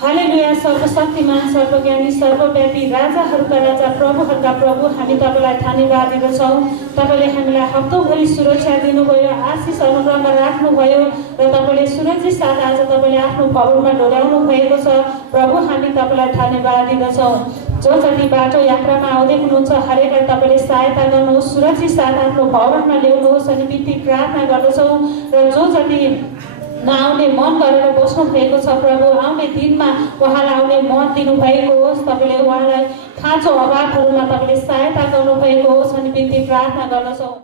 हालेलुया। सर्वशक्तिमान, सर्वज्ञानी, सर्वव्यापी, राजाहरूका राजा, प्रभुहरूका प्रभु, हामी तपाईँलाई धन्यवाद दिँदछौँ। तपाईँले हामीलाई हप्ताभरि सुरक्षा दिनुभयो, आशिष अनुग्रहमा राख्नुभयो र तपाईँले सुरक्षित साथ आज तपाईँले आफ्नो भवनमा ढोल्याउनु भएको छ। प्रभु, हामी तपाईँलाई धन्यवाद दिँदछौँ। जो जति बाटो यात्रामा आउँदै हुनुहुन्छ हरेकलाई तपाईँले सहायता गर्नुहोस्, सुरक्षित साथ आफ्नो भवनमा ल्याउनुहोस् अनि बिन्ती प्रार्थना गर्दछौँ। र जो जति नआउने मन गरेर बस्नु भएको छ प्रभु, आउने दिनमा उहाँलाई आउने मन दिनुभएको होस्। तपाईँले उहाँलाई खाँचो अभावहरूमा तपाईँले सहायता गर्नुभएको होस् अनि बिन्ती प्रार्थना गर्दछौँ।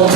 Oh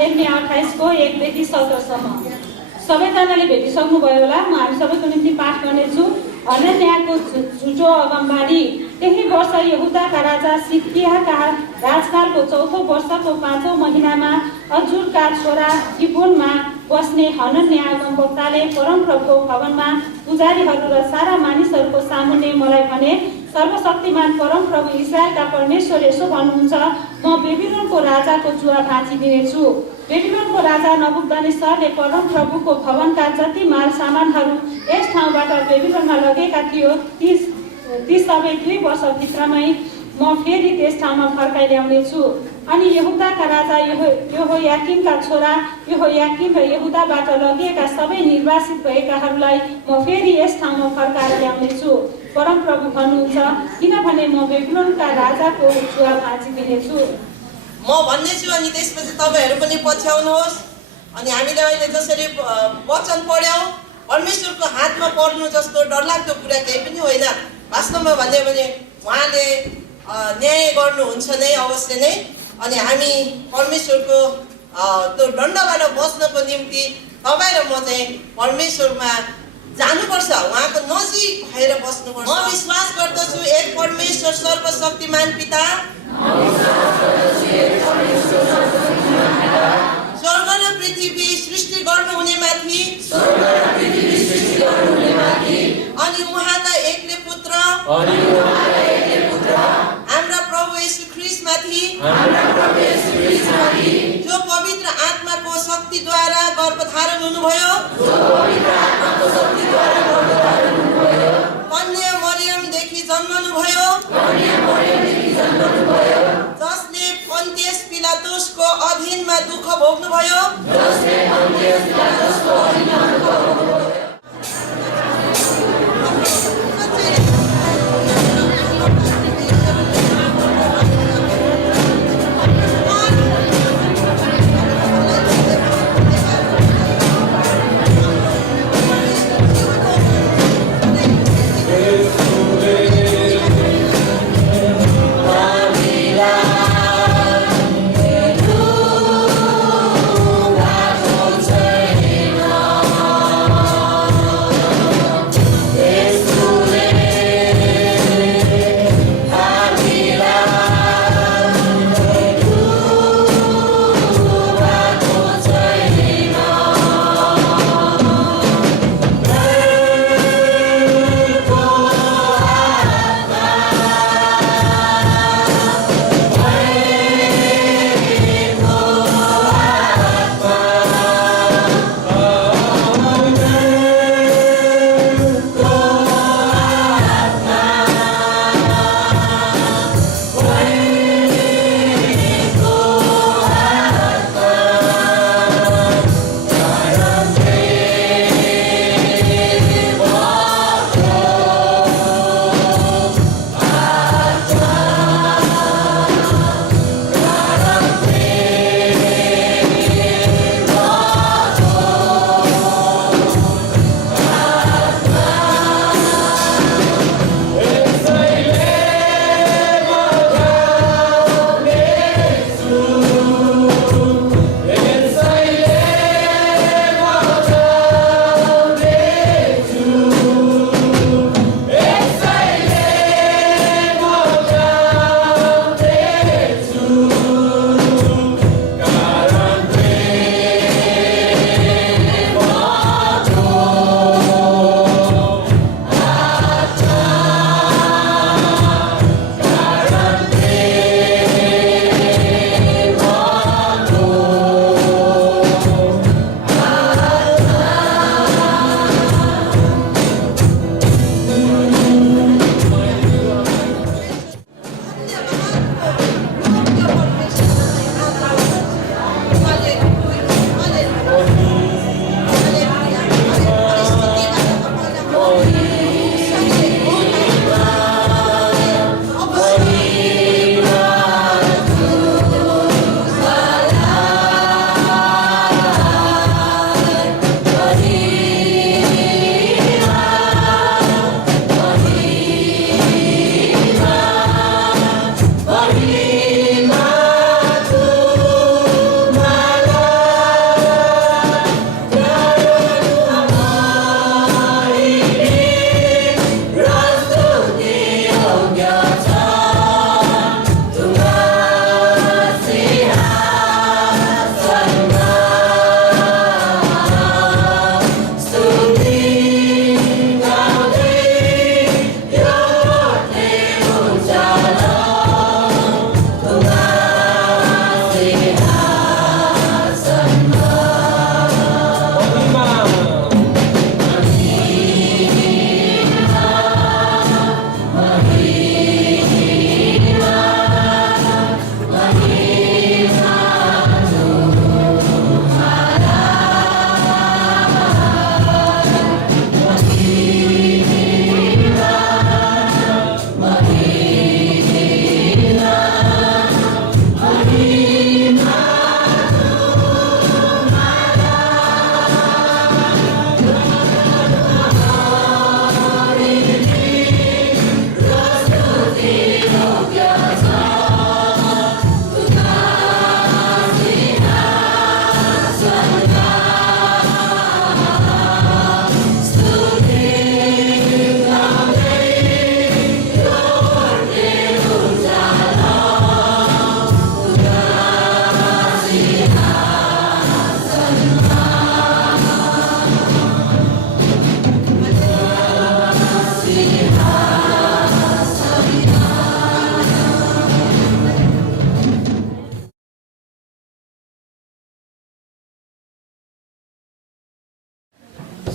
यर्मिया 28 को 1 देखि 17 सम्म। सबैजनाले भेटिसक्नुभयो होला, म हामी सबैको निम्ति पाठ गर्नेछु। हनन्याको झुठो अगमबाडी। त्यही वर्ष यहुदाका राजा सिदकियाका राजकालको 4औं वर्षको 5औं महिनामा अजुरका छोरा गिबोनमा बस्ने हनन्या अगमवक्ताले परमप्रभुको भवनमा पुजारीहरू र सारा मानिसहरूको सामुन्ने मलाई भने, सर्वशक्तिमान परमप्रभु इस्राएलका परमेश्वर यसो भन्नुहुन्छ, म बेबिलोनको राजाको जुवा भाँचिदिनेछु। बेबिलोनको राजा नबुकदनेस्सरले परमप्रभुको भवनका जति माल सामानहरू यस ठाउँबाट बेबिलोनमा लगेका थियो ती सबै 2 वर्षभित्रमै म फेरि त्यस ठाउँमा फर्काइ ल्याउनेछु। अनि यहुदाका राजा यहोयाकिमका छोरा यहोयाकिम र यहुदाबाट लगिएका सबै निर्वासित भएकाहरूलाई म फेरि यस ठाउँमा फर्काएर ल्याउनेछु। परमप्रभु भन्नुहुन्छ, किनभने म बेबिलोनका राजाको जुवा भाँचिदिनेछु। म भन्नेछु अनि त्यसपछि तपाईहरू पनि पछ्याउनुहोस्। अनि हामीले अहिले जसरी वचन पढ्यौं, परमेश्वरको हातमा पर्नु जस्तो डरलाग्दो कुरा केही पनि होइन। वास्तवमा भन्ने भने उहाँले न्याय गर्नुहुन्छ नै, अवश्य नै। अनि हामी परमेश्वरको त्यो दण्डबाट बच्नको निम्ति तपाईँ र म चाहिँ परमेश्वरमा जानुपर्छ, उहाँको नजिक भएर बस्नुपर्छ। म विश्वास गर्दछु एक परमेश्वर सर्वशक्तिमान पिता, स्वर्ग र पृथ्वी सृष्टि गर्नुहुने माथि अनि उहाँका एकले पुत्र हाम्रा प्रभु येशू ख्रीष्टमाथि जो पवित्र आत्माको शक्तिद्वारा गर्भधारण हुनुभयो, कन्या मरियमदेखि जन्मनुभयो, जसले पन्तियस पिलातुसको अधीनमा दुःख भोग्नुभयो,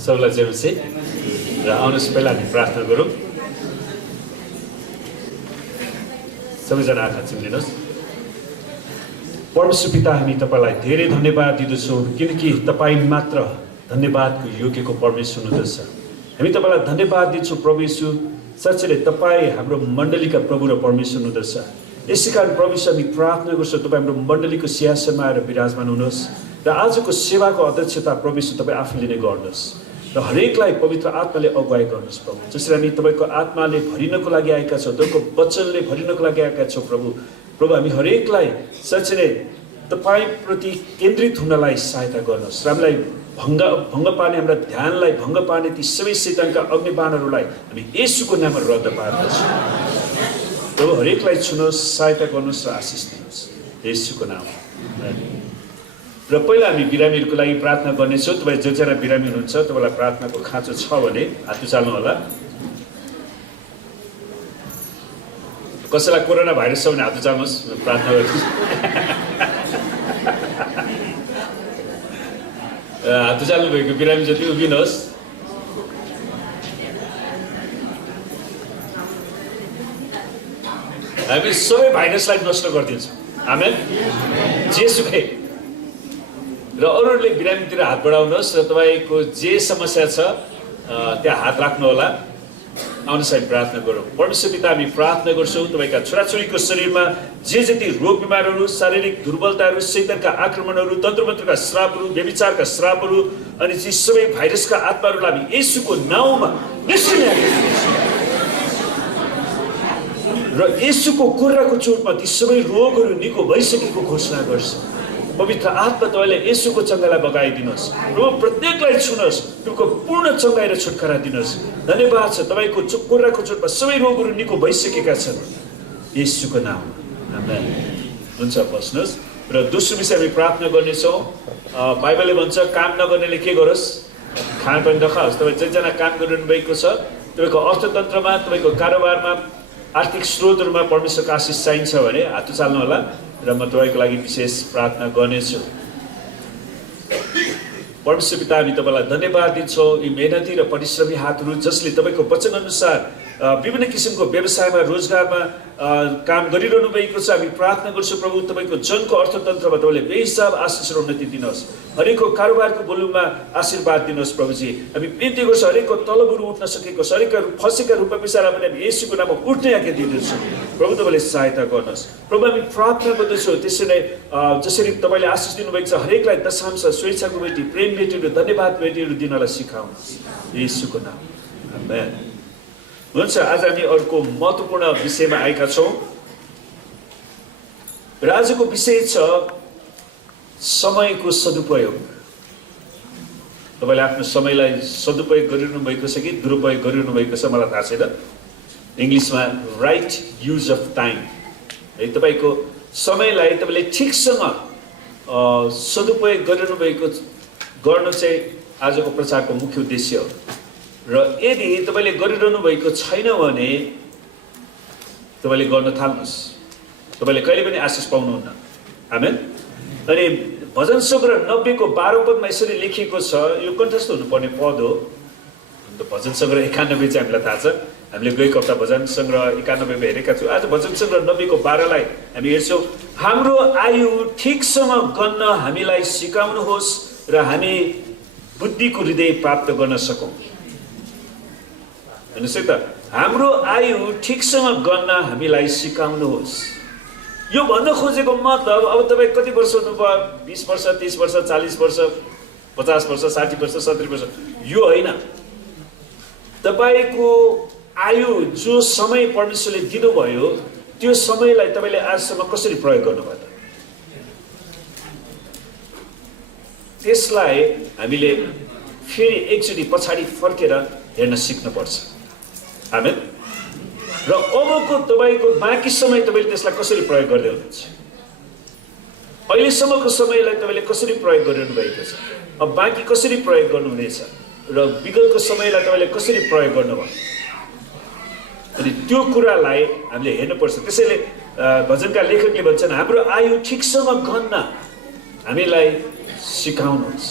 सबैलाई जेमसे र आउनुहोस् पहिला हामी प्रार्थना गरौँ। सबैजना आँखा चिम्लिनुहोस्। परमेश्वर पिता, हामी तपाईँलाई धेरै धन्यवाद दिँदछौँ किनकि तपाईँ मात्र धन्यवादको योग्यको परमेश्वर हुनुहुँदछ। हामी तपाईँलाई धन्यवाद दिन्छौँ प्रभु यीशु, साँच्चै नै तपाईँ हाम्रो मण्डलीका प्रभु र परमेश्वर हुनुहुँदछ। यसै कारण प्रभु यीशु हामी प्रार्थना गर्छौँ तपाईँ हाम्रो मण्डलीको सिंहासनमा आएर विराजमान हुनुहोस् र आजको सेवाको अध्यक्षता प्रभु यीशु तपाईँ आफूले नै गर्नुहोस् र हरेकलाई पवित्र आत्माले अगुवाई गर्नुहोस् प्रभु। जसरी हामी तपाईँको आत्माले भरिनको लागि आएका छौँ, तपाईँको वचनले भरिनको लागि आएका छौँ प्रभु। प्रभु हामी हरेकलाई साँच्चै नै तपाईँप्रति केन्द्रित हुनलाई सहायता गर्नुहोस् र हामीलाई भङ्ग पार्ने, हाम्रा ध्यानलाई भङ्ग पार्ने ती सबै शैतानका अग्निबाणहरूलाई हामी येशूको नाममा रद्द पार्दछौँ प्रभु। हरेकलाई छुनुहोस्, सहायता गर्नुहोस् र आशिष दिनुहोस् येशूको नाममा। र पहिला हामी बिरामीहरूको लागि प्रार्थना गर्नेछौँ। तपाईँ जतिजना बिरामी हुनुहुन्छ तपाईँलाई प्रार्थनाको खाँचो छ भने हात उचाल्नु होला। कसैलाई कोरोना भाइरस छ भने हात उचाल्नुहोस्, प्रार्थना गर्छु। हात उचाल्नु भएको बिरामी जति उभिनुहोस्। हामी सबै भाइरसलाई नष्ट गरिदिन्छौँ, आमेन, जेसुकै। र अरूहरूले बिरामीतिर हात बढाउनुहोस् र तपाईँको जे समस्या छ त्यहाँ हात राख्नु होला। आउनुहोस् हामी प्रार्थना गरौँ। परमेश्वर पिता, हामी प्रार्थना गर्छौँ तपाईँका छोराछोरीको शरीरमा जे जति रोग बिमारहरू, शारीरिक दुर्बलताहरू, शैतानका आक्रमणहरू, तन्त्रमन्त्रका श्रापहरू, व्यभिचारका श्रापहरू अनि ती सबै भाइरसका आत्माहरूलाई हामी येशूको नाउँमा निस्किने र येशूको कुर्राको चोटमा ती सबै रोगहरू निको भइसकेको घोषणा गर्छ। पवित्र आत्मा तपाईँले येशूको चङ्गालाई बगाइदिनुहोस् र प्रत्येकलाई छुनुहोस्, तुमको पूर्ण चङ्गाई र छुटकारा दिनुहोस्। धन्यवाद छ तपाईँको कुर्राको चोटमा सबै रोगहरू निको भइसकेका छन् येशूको नाममा, आमेन। हुन्छ, बस्नुहोस्। र दोस्रो विषय हामी प्रार्थना गर्नेछौँ। बाइबलले भन्छ काम नगर्नेले के गरोस्, खान पनि नखाओस्। तपाईँ जतिजना काम गरिरहनु भएको छ तपाईँको अर्थतन्त्रमा, तपाईँको कारोबारमा, आर्थिक स्रोतहरूमा परमेश्वरको आशिष चाहिन्छ भने हात उचाल्नु होला र म तपाईँको लागि विशेष प्रार्थना गर्नेछु। परमेश्वर पिता, हामी तपाईँलाई धन्यवाद दिन्छौँ यी मेहनती र परिश्रमी हातहरू जसले तपाईँको वचन अनुसार विभिन्न किसिमको व्यवसायमा, रोजगारमा काम गरिरहनु भएको छ। हामी प्रार्थना गर्छौँ प्रभु, तपाईँको जनको अर्थतन्त्रमा तपाईँले बेहिसाब आशिष र उन्नति दिनुहोस्। हरेकको कारोबारको बोलुममा आशीर्वाद दिनुहोस् प्रभुजी। हामी बिन्ती गर्छौँ हरेकको तलबहरू उठ्न सकेको छ, हरेकका फसेका रुपैयाँ पैसालाई पनि हामी येशूको नाममा उठ्ने आज्ञा दिँदैछौँ प्रभु। तपाईँले सहायता गर्नुहोस् प्रभु। हामी प्रार्थना गर्दछौँ त्यसरी नै जसरी तपाईँले आशिष दिनुभएको छ हरेकलाई दशांश, स्वेच्छाको भेटी, प्रेम भेटीहरू, धन्यवाद भेटीहरू दिनलाई सिकाउनुहोस् येशूको नाम, आमेन। हुन्छ, आज हामी अर्को महत्त्वपूर्ण विषयमा आएका छौँ र आजको विषय छ समयको सदुपयोग। तपाईँले आफ्नो समयलाई सदुपयोग गरिरहनु भएको छ कि दुरुपयोग गरिरहनु भएको छ मलाई थाहा छैन। इङ्ग्लिसमा राइट युज अफ टाइम है। तपाईँको समयलाई तपाईँले ठिकसँग सदुपयोग गरिरहनु भएको गर्नु चाहिँ आजको प्रचारको मुख्य उद्देश्य हो। र यदि तपाईँले गरिरहनु भएको छैन भने तपाईँले गर्न थाल्नुहोस्, तपाईँले कहिले पनि आशिष पाउनुहुन्न, आमेन। अनि भजन सङ्ग्रह 90 को 12 पदमा यसरी लेखिएको छ, यो कण्ठस्थ हुनुपर्ने पद हो। भजन सङ्ग्रह 91 चाहिँ हामीलाई थाहा छ, हामीले गएको हप्ता भजन सङ्ग्रह 91 हेरेका छौँ। आज भजन सङ्ग्रह 90 को 12 लाई हामी हेर्छौँ। हाम्रो आयु ठिकसँग गन्न हामीलाई सिकाउनुहोस् र हामी बुद्धिको हृदय प्राप्त गर्न सकौँ। हेर्नुहोस् है त, हाम्रो आयु ठिकसँग गन्न हामीलाई सिकाउनुहोस्। यो भन्न खोजेको मतलब अब तपाईँ कति वर्ष हुनुभयो, 20 वर्ष, 30 वर्ष, 40 वर्ष, 50 वर्ष, 60 वर्ष, 70 वर्ष, यो होइन। तपाईँको आयु जो समय परमेश्वरले दिनुभयो त्यो समयलाई तपाईँले आजसम्म कसरी प्रयोग गर्नुभयो त? त्यसलाई हामीले फेरि एकचोटि पछाडि फर्केर हेर्न सिक्नुपर्छ, आमेन। र अबको तपाईँको बाँकी समय तपाईँले त्यसलाई कसरी प्रयोग गर्दै हुनुहुन्छ? अहिलेसम्मको समयलाई तपाईँले कसरी प्रयोग गरिरहनु भएको छ, अब बाँकी कसरी प्रयोग गर्नुहुनेछ र विगतको समयलाई तपाईँले कसरी प्रयोग गर्नुभयो, अनि त्यो कुरालाई हामीले हेर्नुपर्छ। त्यसैले भजनका लेखकले भन्छन् हाम्रो आयु ठिकसँग गन्न हामीलाई सिकाउनुहोस्।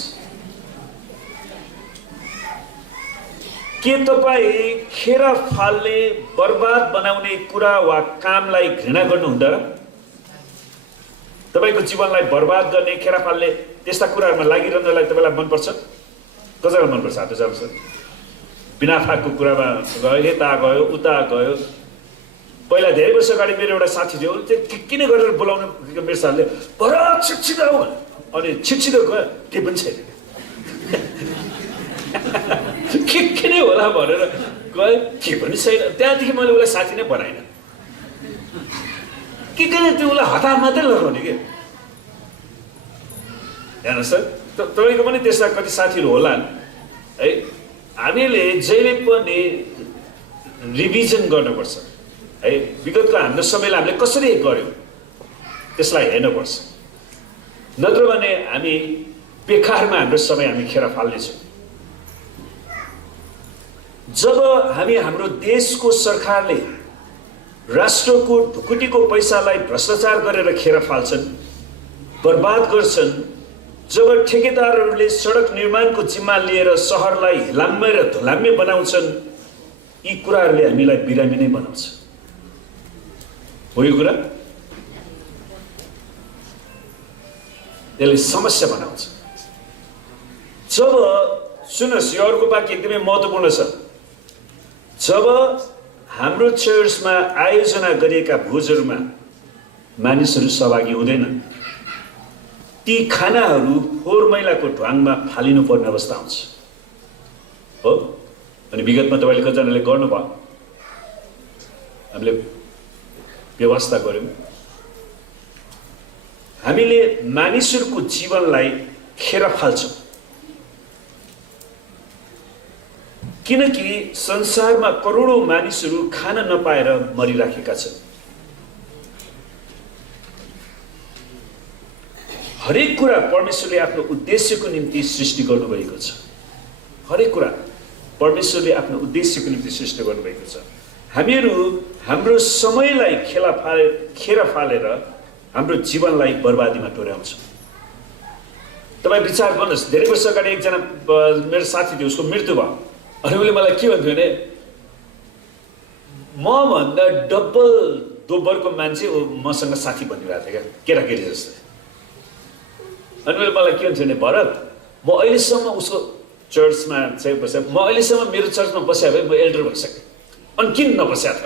के तपाईँ खेर फाल्ने बर्बाद बनाउने कुरा वा कामलाई घृणा गर्नुहुँदैन? तपाईँको जीवनलाई बर्बाद गर्ने खेर फाल्ने त्यस्ता कुराहरूमा लागिरहनलाई तपाईँलाई मनपर्छ? कसैलाई मनपर्छ? हात उचाल्नु छ। बिना फाको कुरामा गयो, यता गयो, उता गयो। पहिला धेरै वर्ष अगाडि मेरो एउटा साथी थियो, किन गरेर बोलाउनु मेरो साथीले, भरत छिटछिटो आऊ, अनि छिटछिटो गयो, के पनि छैन। के नै होला भनेर गयो, के पनि छैन। त्यहाँदेखि मैले उसलाई साथी नै बनाइनँ। के त्यो उसलाई हतार मात्रै लगाउने के। हेर्नुहोस् त, तपाईँको पनि त्यस्ता कति साथीहरू होला है। हामीले जहिले पनि रिभिजन गर्नुपर्छ है। विगतको हाम्रो समयलाई हामीले कसरी गर्यौँ त्यसलाई हेर्नुपर्छ, नत्र भने हामी बेकारमा हाम्रो समय हामी खेर फाल्नेछौँ। जब हामी हाम्रो देशको सरकारले राष्ट्रको ढुकुटीको पैसालाई भ्रष्टाचार गरेर खेर फाल्छन्, बर्बाद गर्छन्, जब ठेकेदारहरूले सडक निर्माणको जिम्मा लिएर सहरलाई हिलाम्मे र धुलाम्मे बनाउँछन्, यी कुराहरूले हामीलाई बिरामी नै बनाउँछ। हो यो कुरा? यसले समस्या बनाउँछ। जब सुन्नुहोस्, यो अर्को वाक्य एकदमै महत्त्वपूर्ण छ। जब हाम्रो चर्चमा आयोजना गरिएका भोजहरूमा मानिसहरू सहभागी हुँदैनन्, ती खानाहरू फोहोर मैलाको ढ्वाङमा फालिनुपर्ने अवस्था आउँछ। हो, अनि विगतमा तपाईँले कतिजनाले गर्नुभयो, हामीले व्यवस्था गऱ्यौँ। हामीले मानिसहरूको जीवनलाई खेर फाल्छौँ, किनकि संसारमा करोडौँ मानिसहरू खान नपाएर मरिराखेका छन्। हरेक कुरा परमेश्वरले आफ्नो उद्देश्यको निम्ति सृष्टि गर्नुभएको छ। हरेक कुरा परमेश्वरले आफ्नो उद्देश्यको निम्ति सृष्टि गर्नुभएको छ। हामीहरू हाम्रो समयलाई खेर फालेर हाम्रो जीवनलाई बर्बादीमा डोर्याउँछौँ। तपाईँ विचार गर्नुहोस्, धेरै वर्ष अगाडि एकजना मेरो साथी थियो, उसको मृत्यु भयो। अनि उसले मलाई के भन्थ्यो भने, मभन्दा डबल दोब्बरको मान्छे मसँग साथी बनिरहेको थियो क्या, केटाकेटी जस्तै। अनि उसले मलाई के भन्छ भने, भरत, म अहिलेसम्म उसको चर्चमा चाहिँ बसेँ, म अहिलेसम्म मेरो चर्चमा बस्या भए म एल्डर भइसकेँ, अनि किन नबस्या त?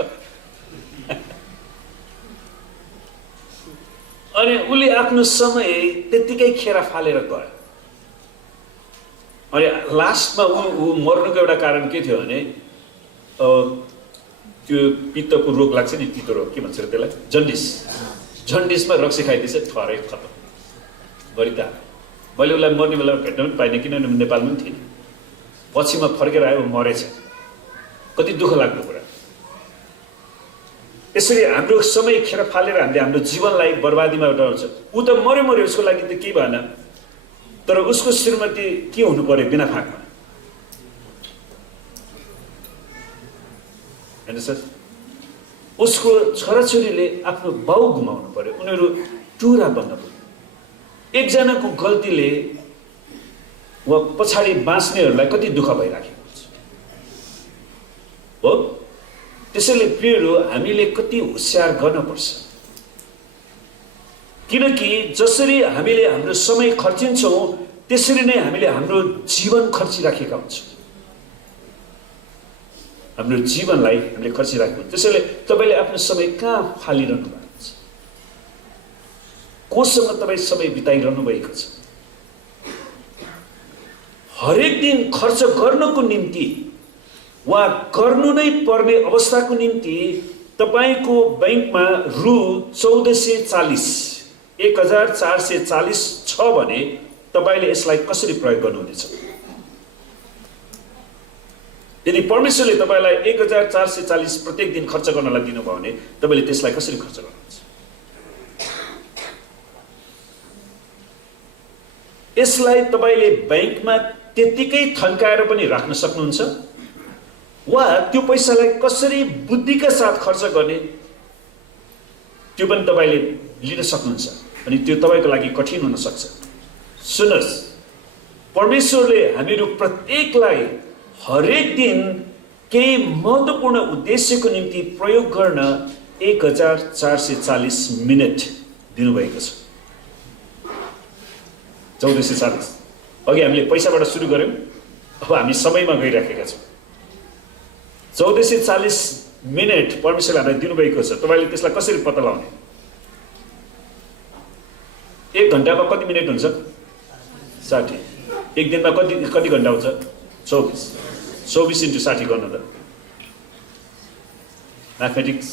अनि उसले आफ्नो समय त्यत्तिकै खेर फालेर गयो। अनि लास्टमा ऊ मर्नुको एउटा कारण के थियो भने, त्यो पित्तको रोग लाग्छ नि, तितो रोग, के भन्छ त्यसलाई, जन्डिस। जन्डिसमा रक्सी खाइदिएछ, ठहरै खतम गरिता। मैले उसलाई मर्ने बेला भेट्न पनि पाइनँ, किनभने नेपालमा पनि थिएन। पछि म फर्केर आयो, मरेछ। कति दुःख लाग्दो कुरा। यसरी हाम्रो समय खेर फालेर हामीले हाम्रो जीवनलाई बर्बादीमा डराउँछ। ऊ त मर्यो, उसको लागि त केही भएन, तर उसको श्रीमती के हुनु पर्यो बिना फाकमा? हेर्नुहोस्, उसको छोराछोरीले आफ्नो बाउ गुमाउनु पर्यो, उनीहरू टुरा बन्न पर्यो। एकजनाको गल्तीले वा पछाडि बाँच्नेहरूलाई कति दुःख भइराखेको हुन्छ। हो, त्यसैले प्रियहरू, हामीले कति होसियार गर्नुपर्छ, किनकि जसरी हामीले हाम्रो समय खर्चिन्छौँ त्यसरी नै हामीले हाम्रो जीवन खर्चिराखेका हुन्छौँ। हाम्रो जीवनलाई हामीले खर्चिराखेको हुन्छ। त्यसैले तपाईँले आफ्नो समय कहाँ फालिरहनु भएको छ? कोसँग तपाईँ समय बिताइरहनु भएको छ? हरेक दिन खर्च गर्नको निम्ति वा गर्नु नै पर्ने अवस्थाको निम्ति तपाईँको बैंकमा रु 1440 छ भने तपाईँले यसलाई कसरी प्रयोग गर्नुहुनेछ? यदि परमेश्वरले तपाईँलाई 1440 प्रत्येक दिन खर्च गर्नलाई दिनुभयो भने तपाईँले त्यसलाई कसरी खर्च गर्नुहुन्छ? यसलाई तपाईँले बैंकमा त्यत्तिकै थन्काएर पनि राख्न सक्नुहुन्छ, वा त्यो पैसालाई कसरी बुद्धिका साथ खर्च गर्ने त्यो पनि तपाईँले लिन सक्नुहुन्छ। अनि त्यो तपाईँको लागि कठिन हुन सक्छ। सुन्नुहोस्, परमेश्वरले हामीहरू प्रत्येकलाई हरेक दिन केही महत्त्वपूर्ण उद्देश्यको निम्ति प्रयोग गर्न 1440 मिनेट दिनुभएको छ। 1440। अघि हामीले पैसाबाट सुरु गर्यौँ, अब हामी समयमा गइराखेका छौँ। 1440 मिनेट परमेश्वरले हामीलाई दिनुभएको छ। तपाईँले त्यसलाई कसरी पत्ता लगाउने? 1 घन्टामा कति मिनेट हुन्छ? 60। 1 दिनमा कति घन्टा हुन्छ? 24। 24 × 60 गर्न त म्याथमेटिक्स।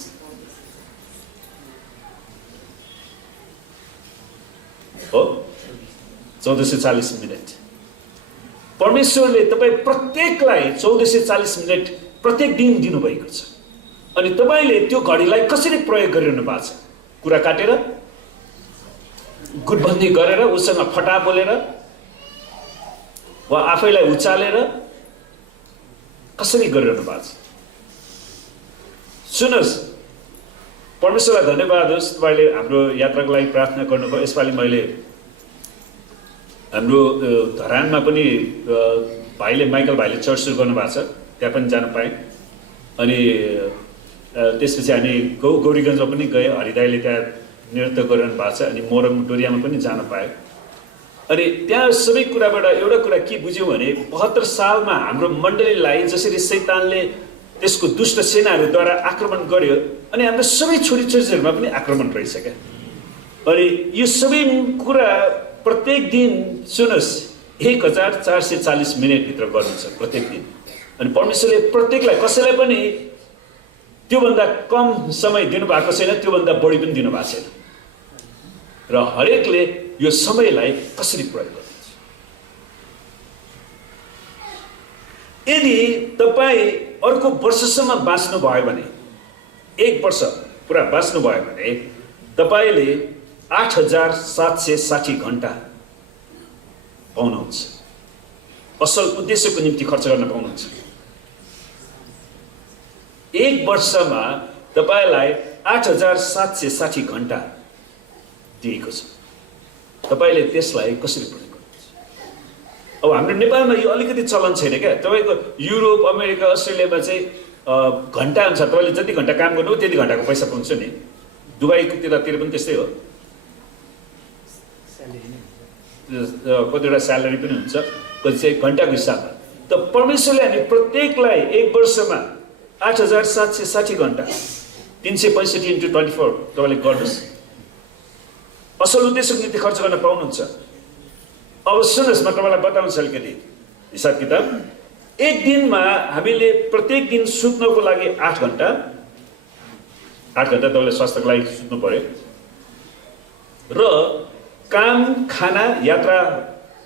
हो 1440 मिनेट। परमेश्वरले तपाईँ प्रत्येकलाई 1440 मिनेट प्रत्येक दिन दिनुभएको छ। अनि तपाईँले त्यो घडीलाई कसरी प्रयोग गरिरहनु भएको छ? कुरा काटेर, गुटबन्दी गरेर, उसँग फटा बोलेर, वा आफैलाई उचालेर कसरी गरिरहनु भएको छ? सुन्नुहोस्, परमेश्वरलाई धन्यवाद होस्, तपाईँले हाम्रो यात्राको लागि प्रार्थना गर्नुभयो। यसपालि मैले हाम्रो धरानमा पनि भाइले माइकल भाइले चर्च सुरु गर्नुभएको छ, त्यहाँ पनि जान पाएँ। अनि त्यसपछि हामी गौरीगञ्जमा पनि गएँ, हरिदाईले त्यहाँ नृत्य गरिरहनु भएको छ। अनि मोरङ डोरियामा पनि जान पाएँ। अनि त्यहाँ सबै कुराबाट एउटा कुरा के बुझ्यौँ भने 72 सालमा हाम्रो मण्डलीलाई जसरी शैतानले त्यसको दुष्ट सेनाहरूद्वारा आक्रमण गर्यो, अनि हाम्रो सबै छोरीछोरीहरूमा पनि आक्रमण रहेछ क्या। अनि यो सबै कुरा प्रत्येक दिन सुन्नुहोस् 1440 मिनेटभित्र गर्नुहुन्छ प्रत्येक दिन। अनि परमेश्वरले प्रत्येकलाई कसैलाई पनि त्योभन्दा कम समय दिनुभएको छैन, त्योभन्दा बढी पनि दिनुभएको छैन। र हरेकले यो समयलाई कसरी प्रयोग गर्नुहुन्छ? यदि तपाईँ अर्को वर्षसम्म बाँच्नु भयो भने, 1 वर्ष पुरा बाँच्नु भयो भने तपाईँले 8760 घण्टा पाउनुहुन्छ। असल उद्देश्यको निम्ति खर्च गर्न पाउनुहुन्छ। 1 वर्षमा तपाईँलाई 8760 घण्टा दिएको छ। तपाईँले त्यसलाई कसरी प्रयोग गर्नुहुन्छ? अब हाम्रो नेपालमा यो अलिकति चलन छैन क्या। तपाईँको युरोप, अमेरिका, अस्ट्रेलियामा चाहिँ घन्टा अनुसार तपाईँले जति घन्टा काम गर्नु त्यति घन्टाको पैसा पाउँछ नि। दुबईको त्यतातिर पनि त्यस्तै हो, कतिवटा स्यालेरी पनि हुन्छ, कति चाहिँ घन्टाको हिसाबमा। त परमेश्वरले हामी प्रत्येकलाई 1 वर्षमा 8760 घन्टा 365 × 24 तपाईँले गर्नुहोस्। असल उद्देश्यको निम्ति खर्च गर्न पाउनुहुन्छ। अब सुन्नुहोस्, म तपाईँलाई बताउँछु अलिकति हिसाब किताब। 1 दिनमा हामीले प्रत्येक दिन सुत्नको लागि 8 घन्टा तपाईँले स्वास्थ्यको लागि सुत्नु पर्यो। र काम, खाना, यात्रा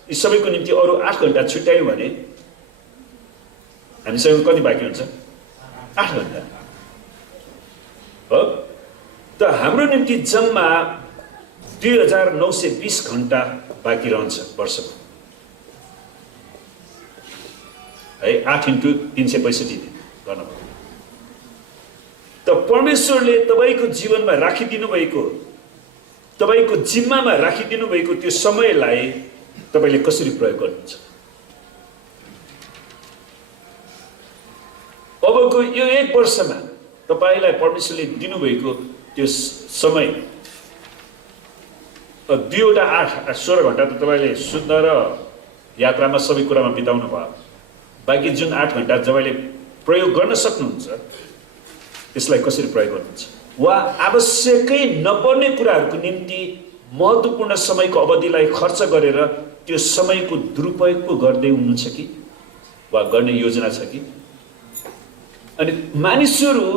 यी सबैको निम्ति अरू 8 घन्टा छुट्यायौँ भने हामीसँग कति बाँकी हुन्छ? 8 घन्टा हो। त हाम्रो निम्ति जम्मा 2920 घन्टा बाँकी रहन्छ वर्षमा है। 8 × 365 गर्न पर्यो। त परमेश्वरले तपाईँको जीवनमा राखिदिनु भएको, तपाईँको जिम्मामा राखिदिनु भएको त्यो समयलाई तपाईँले कसरी प्रयोग गर्नुहुन्छ? अबको यो 1 वर्षमा तपाईँलाई परमेश्वरले दिनुभएको त्यो समय 2वटा 8 16 घन्टा त तपाईँले सुत्न र यात्रामा सबै कुरामा बिताउनु भयो। बाँकी जुन 8 घन्टा तपाईँले प्रयोग गर्न सक्नुहुन्छ त्यसलाई कसरी प्रयोग गर्नुहुन्छ? वा आवश्यकै नपर्ने कुराहरूको निम्ति महत्त्वपूर्ण समयको अवधिलाई खर्च गरेर त्यो समयको दुरुपयोग पो गर्दै हुनुहुन्छ कि वा गर्ने योजना छ कि? अनि मानिसहरू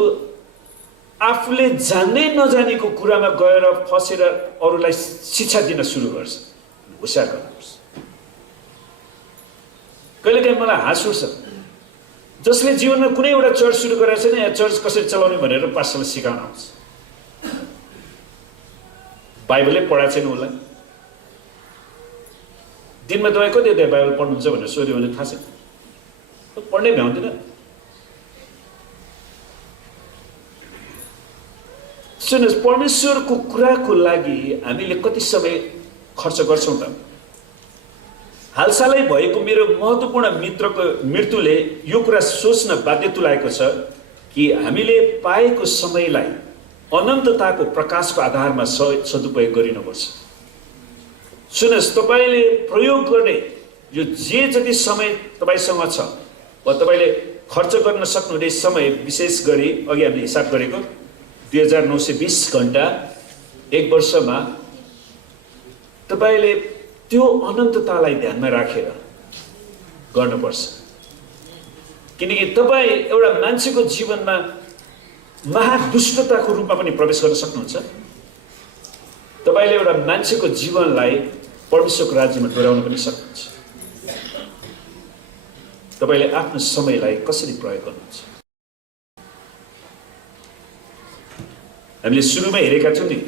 आफूले जान्दै नजानेको कुरामा गएर फसेर अरूलाई शिक्षा दिन सुरु गर्छ। होसियार गर्नुपर्छ। कहिलेकाहीँ मलाई हाँस उठ्छ, जसले जीवनमा कुनै एउटा चर्च सुरु गरेको छैन, या चर्च कसरी चलाउने भनेर पास्टरले सिकाउन आउँछ। बाइबलै पढाएको छैन उसलाई। दिनमा तपाईँ कति अध्याय बाइबल पढ्नुहुन्छ भनेर सोध्यो भने थाहा छैन, पढ्नै भ्याउँदैन। सुन्नुहोस्, परमेश्वरको कुराको लागि हामीले कति समय खर्च गर्छौँ त? हालसालै भएको मेरो महत्त्वपूर्ण मित्रको मृत्युले यो कुरा सोच्न बाध्य तुल्याएको छ कि हामीले पाएको समयलाई अनन्तताको प्रकाशको आधारमा सदुपयोग गरिनुपर्छ। सुन्नुहोस्, तपाईँले प्रयोग गर्ने यो जे जति समय तपाईँसँग छ वा तपाईँले खर्च गर्न सक्नुहुने समय, विशेष गरी अघि हामीले हिसाब गरेको 2920 घण्टा एक वर्षमा, तपाईँले त्यो अनन्ततालाई ध्यानमा राखेर गर्नुपर्छ। किनकि तपाईँ एउटा मान्छेको जीवनमा महादुष्टताको रूपमा पनि प्रवेश गर्न सक्नुहुन्छ। तपाईँले एउटा मान्छेको जीवनलाई परमेश्वरको राज्यमा डोर्याउन पनि सक्नुहुन्छ। तपाईँले आफ्नो समयलाई कसरी प्रयोग गर्नुहुन्छ? हामीले सुरुमा हेरेका छौँ नि,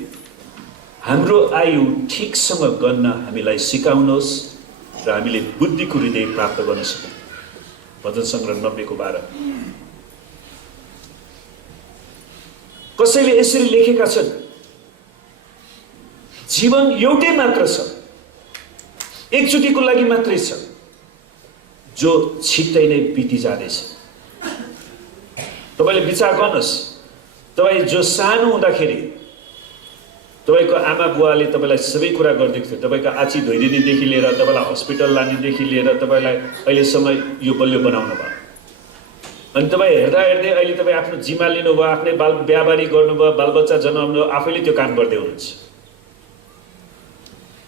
हाम्रो आयु ठिकसँग गर्न हामीलाई सिकाउनुहोस् र हामीले बुद्धिको हृदय प्राप्त गर्न सकौँ। भजन सङ्ग्रह 90:12। कसैले यसरी लेखेका छन्, जीवन एउटै मात्र छ, एकचोटिको लागि मात्रै छ, जो छिट्टै नै बिति जाँदैछ। तपाईँले विचार गर्नुहोस्, तपाईँ जो सानो हुँदाखेरि तपाईँको आमा बुवाले तपाईँलाई सबै कुरा गरिदिएको थियो। तपाईँको आँची धोइदिनेदेखि लिएर तपाईँलाई हस्पिटल लानेदेखि लिएर तपाईँलाई अहिलेसम्म यो बलियो बनाउनु भयो। अनि तपाईँ हेर्दा हेर्दै अहिले तपाईँ आफ्नो जिम्मा लिनुभयो, आफ्नै बिहाबारी गर्नुभयो, बालबच्चा जन्माउनु, आफैले त्यो काम गर्दै हुनुहुन्छ।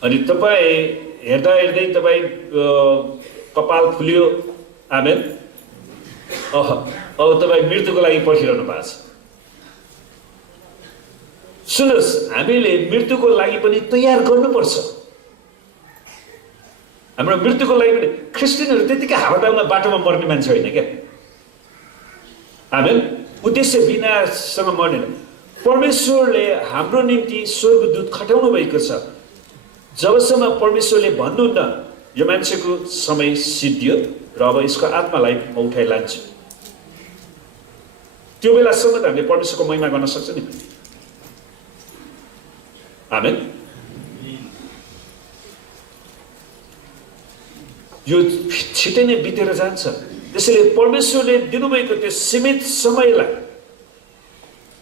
अनि तपाईँ हेर्दा हेर्दै तपाईँ कपाल फुल्यो, आमेन, अब तपाईँ मृत्युको लागि पर्खिरहनु भएको छ। सुन्नुहोस्, हामीले मृत्युको लागि पनि तयार गर्नुपर्छ। हाम्रो मृत्युको लागि पनि क्रिस्चियनहरू त्यतिकै हावाताउमा बाटोमा मर्ने मान्छे होइन क्या, आमेन। उद्देश्य बिनासँग मर्दैन। परमेश्वरले हाम्रो निम्ति स्वर्गदूत खटाउनु भएको छ। जबसम्म परमेश्वरले भन्नुहुन्न यो मान्छेको समय सिद्धियो र अब यसको आत्मालाई म उठाइ लान्छु, त्यो बेलासम्म त हामीले परमेश्वरको महिमा गर्न सक्छ नि, आमेन। यो छिटै नै बितेर जान्छ। त्यसैले परमेश्वरले दिनुभएको त्यो सीमित समयलाई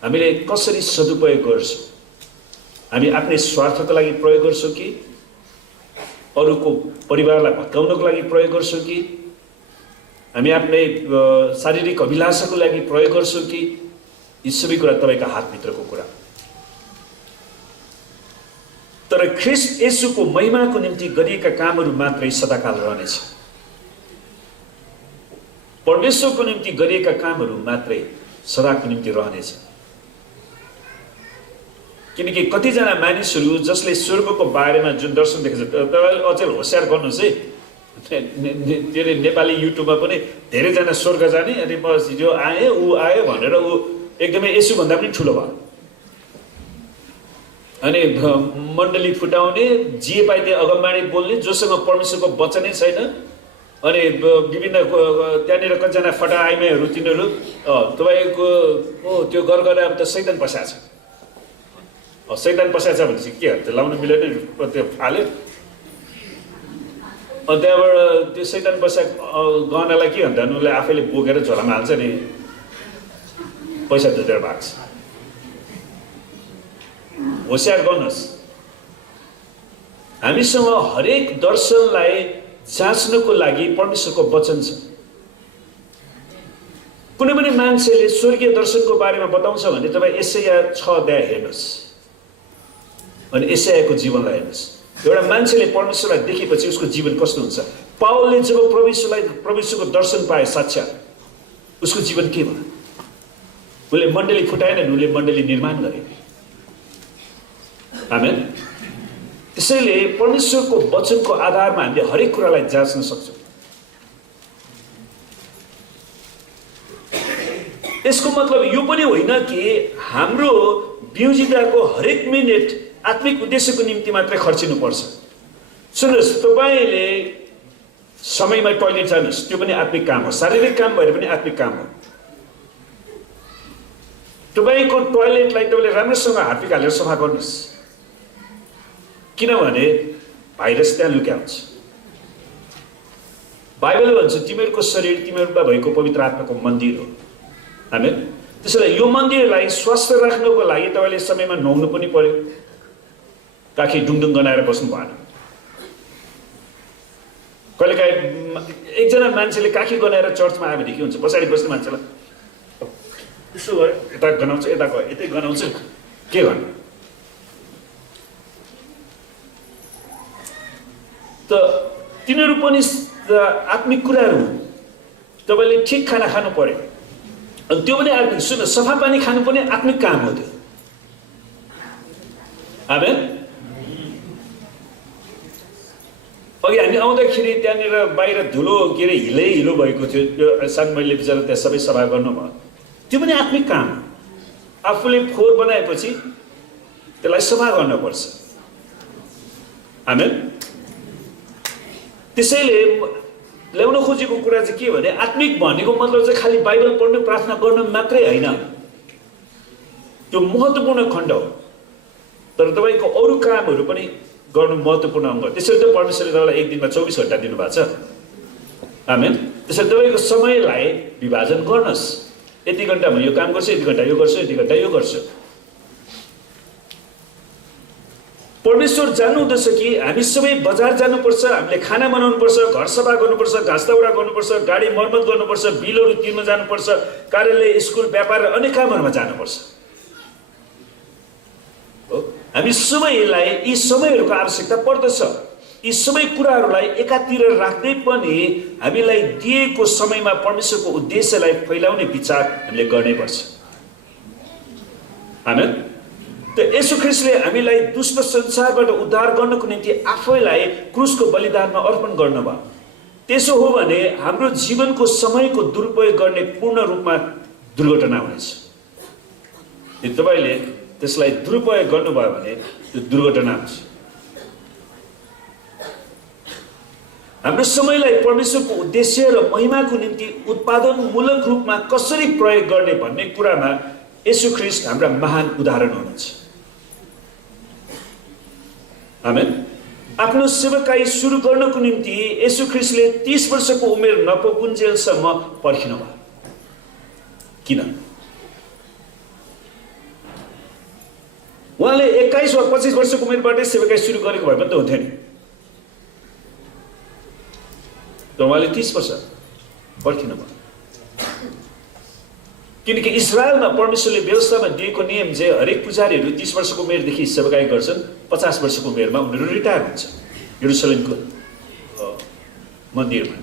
हामीले कसरी सदुपयोग गर्छौँ? हामी आफ्नै स्वार्थको लागि प्रयोग गर्छौँ कि अरूको परिवारलाई भत्काउनको लागि प्रयोग गर्छौँ कि हामी आफ्नै शारीरिक अभिलाषाको लागि प्रयोग गर्छौँ कि यी सबै कुरा तपाईँको हातभित्रको कुरा। तर ख्रीष्ट येशूको महिमाको निम्ति गरिएका कामहरू मात्रै सदाकाल रहनेछ। परमेश्वरको निम्ति गरिएका कामहरू मात्रै सदाको निम्ति रहनेछ। किनकि कतिजना मानिसहरू जसले स्वर्गको बारेमा जुन दर्शन देखेछ, तपाईँले अचेल होसियार गर्नुहोस् है, के अरे नेपाली युट्युबमा पनि धेरैजना स्वर्ग जाने, अनि म हिजो आएँ ऊ आयो भनेर ऊ एकदमै येशूभन्दा पनि ठुलो भयो, अनि मण्डली फुटाउने, जे पाए त्यही अगमबाणी बोल्ने, जोसँग परमेश्वरको वचनै छैन, अनि विभिन्न त्यहाँनिर कतिजना फटा आइमाईहरू तिनीहरू तपाईँको त्यो गर अब त शैतान पसाएछ, शैतान पसाएछ भनेपछि के त्यो लाउनु मिलेन, त्यो फाल्यो। अनि त्यहाँबाट त्यो शैतान पसा गहनालाई के भन्दा उसले आफैले बोकेर झोलामा हाल्छ नि, पैसा धुतेर भाग्छ। होसियार गर्नुहोस्, हामीसँग हरेक दर्शनलाई जाँच्नको लागि परमेश्वरको वचन छ। कुनै पनि मान्छेले स्वर्गीय दर्शनको बारेमा बताउँछ भने तपाईँ यशाया 6 अध्याय हेर्नुहोस् अनि यशायाको जीवनलाई हेर्नुहोस्। एउटा मान्छेले परमेश्वरलाई देखेपछि उसको जीवन कस्तो हुन्छ? पावलले जब परमेश्वरको दर्शन पाए साक्षात्, उसको जीवन के भयो? उसले मण्डली फुटाएन, उसले मण्डली निर्माण गरे, आमेन। त्यसैले परमेश्वरको वचनको आधारमा हामीले हरेक कुरालाई जाँच्न सक्छौँ। यसको मतलब यो पनि होइन कि हाम्रो बिउजिदाको हरेक मिनेट आत्मिक उद्देश्यको निम्ति मात्रै खर्चिनुपर्छ। सुन्नुहोस्, तपाईँले समयमा टोयलेट जानुहोस्, त्यो पनि आत्मिक काम हो। शारीरिक काम भएर पनि आत्मिक काम हो। तपाईँको टोयलेटलाई तपाईँले राम्रोसँग हार्पिक हालेर सफा गर्नुहोस्, किनभने भाइरस त्यहाँ लुक्या हुन्छ। बाइबलले भन्छ तिमीहरूको शरीर तिमीहरूमा भएको पवित्र आत्माको मन्दिर हो। आमेन। त्यसैले यो मन्दिरलाई स्वस्थ राख्नको लागि तपाईँले समयमा नुहाउनु पनि पर्यो, काखी डुङडुङ गनाएर बस्नु भएन। कहिलेकाहीँ एकजना मान्छेले काखी गनाएर चर्चमा आयो भने के हुन्छ, पछाडि बस्ने मान्छेलाई यसो गऱ्यो, यता गनाउँछ, यता गयो, यतै गनाउँछ, के गर्नु? त तिनीहरू पनि आत्मिक कुराहरू हुन्। तपाईँले ठिक खाना खानु पर्यो, अनि त्यो पनि आत्मिक। सुन, सफा पानी खानु पनि आत्मिक काम हो त्यो। आमेन। अघि हामी आउँदाखेरि त्यहाँनिर बाहिर धुलो के अरे हिलो भएको थियो, त्यो सानमैले बिचरा त्यहाँ सबै सफा गर्नुभयो। त्यो पनि आत्मिक काम। आफूले फोहोर बनाएपछि त्यसलाई सफा गर्नुपर्छ। आमेन। त्यसैले ल्याउन खोजेको कुरा चाहिँ के भने आत्मिक भनेको मतलब चाहिँ खालि बाइबल पढ्नु प्रार्थना गर्नु मात्रै होइन, त्यो महत्त्वपूर्ण खण्ड हो। तर तपाईँको अरू कामहरू पनि गर्नु महत्त्वपूर्ण अङ्ग। त्यसैले त परमेश्वरले तपाईँलाई एक दिनमा 24 घण्टा दिनुभएको छ। आमेन। त्यसैले तपाईँको समयलाई विभाजन गर्नुहोस्। यति घण्टामा यो काम गर्छु, यति घण्टा यो गर्छु, यति घण्टा यो गर्छु। परमेश्वर जान्नुहुँदछ कि हामी सबै बजार जानुपर्छ, हामीले खाना बनाउनुपर्छ, घर सफा गर्नुपर्छ, घाँस दाउरा गर्नुपर्छ, गाडी मर्मत गर्नुपर्छ, बिलहरू तिर्न जानुपर्छ, कार्यालय, स्कुल, व्यापार र अनेक कामहरूमा जानुपर्छ। हामी सबैलाई यी समयहरूको आवश्यकता पर्दछ। यी सबै कुराहरूलाई एकातिर राख्दै पनि हामीलाई दिएको समयमा परमेश्वरको उद्देश्यलाई फैलाउने विचार हामीले गर्नैपर्छ। आमेन। त येशू ख्रीष्टले हामीलाई दुष्ट संसारबाट उद्धार गर्नको निम्ति आफैलाई क्रुसको बलिदानमा अर्पण गर्नुभयो। त्यसो हो भने हाम्रो जीवनको समयको दुरुपयोग गर्ने पूर्ण रूपमा दुर्घटना हुनेछ। यदि तपाईँले त्यसलाई दुरुपयोग गर्नुभयो भने त्यो दुर्घटना हुन्छ। हाम्रो समयलाई परमेश्वरको उद्देश्य र महिमाको निम्ति उत्पादनमूलक रूपमा कसरी प्रयोग गर्ने भन्ने कुरामा येशू ख्रीष्ट हाम्रा महान उदाहरण हुनुहुन्छ। आमेन। आफ्नो सेवकाई सुरु गर्नको निम्ति येशू ख्रीष्टले 30 वर्षको उमेर नपुगुन्जेलसम्म पर्खिनु भयो। किन? उहाँले 21 वा 25 वर्षको उमेरबाटै सेवकाई सुरु गरेको भए पनि त हुन्थ्यो नि। त उहाँले 30 वर्ष पर्खिनु भयो। किनकि इजरायलमा परमेश्वरले व्यवस्थामा दिएको नियम चाहिँ हरेक पुजारीहरू 30 वर्षको उमेरदेखि सेवकाई गर्छन्, 50 वर्षको उमेरमा उनीहरू रिटायर हुन्छ यरुसलेमको मन्दिरमा।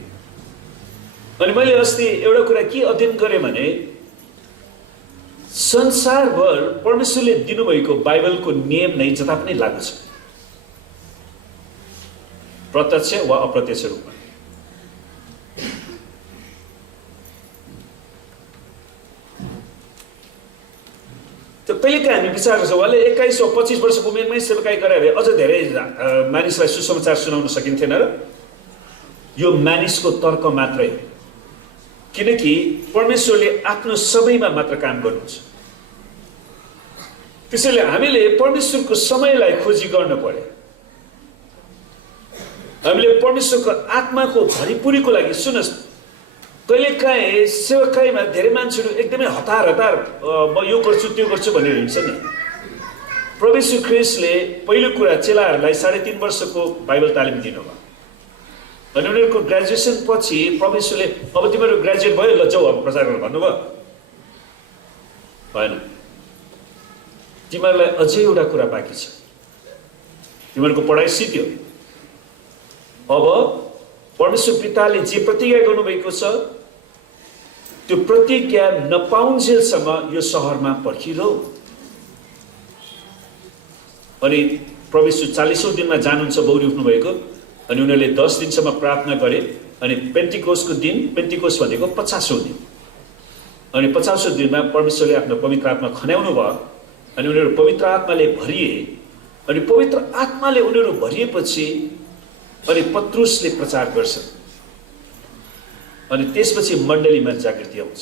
अनि मैले अस्ति एउटा कुरा के अध्ययन गरेँ भने संसारभर परमेश्वरले दिनुभएको बाइबलको नियम नै जता पनि लागू छ, प्रत्यक्ष वा अप्रत्यक्ष रूपमा। कहिलेकाहीँ हामी विचार गर्छौँ उहाँले 21 वा 25 वर्षको उमेरमै सेवकाई गरे भए अझ धेरै मानिसलाई सुसमाचार सुनाउन सकिन्थेन र? यो मानिसको तर्क मात्रै, किनकि परमेश्वरले आफ्नो समयमा मात्र काम गर्नुहुन्छ। त्यसैले हामीले परमेश्वरको समयलाई खोजी गर्न पर्यो। हामीले परमेश्वरको आत्माको भरिपुरीको लागि सुन्नुहोस्, कहिलेकाहीँ सेवकाईमा धेरै मान्छेहरू एकदमै हतार म यो गर्छु त्यो गर्छु भनेर हिँड्छ नि। प्रभु येशू ख्रीष्टले पहिलो कुरा चेलाहरूलाई 3.5 वर्षको बाइबल तालिम दिनुभयो। अनि उनीहरूको ग्रेजुएसन पछि प्रभु येशूले अब तिमीहरू ग्रेजुएट भयो, ल जाऊ अब प्रचार गर्न भन्नुभयो? भएन। तिमीहरूलाई अझै एउटा कुरा बाँकी छ, तिमीहरूको पढाइ सिद्धियो। अब परमेश्वर पिताले जे प्रतिज्ञा गर्नुभएको छ त्यो प्रतिज्ञा नपाउन्जेलसम्म यो सहरमा पर्खिरहौ। अनि प्रभु येशू 40औं दिनमा जानुहुन्छ, बौरी उठ्नु भएको। अनि उनीहरूले 10 दिनसम्म प्रार्थना गरे। अनि पेन्टिकोसको दिन, पेन्टिकोस भनेको 50औं दिन, अनि 50औं दिनमा परमेश्वरले आफ्नो पवित्र आत्मा खन्याउनु भयो। अनि उनीहरू पवित्र आत्माले भरिए। अनि पवित्र आत्माले उनीहरू भरिएपछि अनि पत्रुसले प्रचार गर्छ। अनि त्यसपछि मण्डलीमा जागृति आउँछ।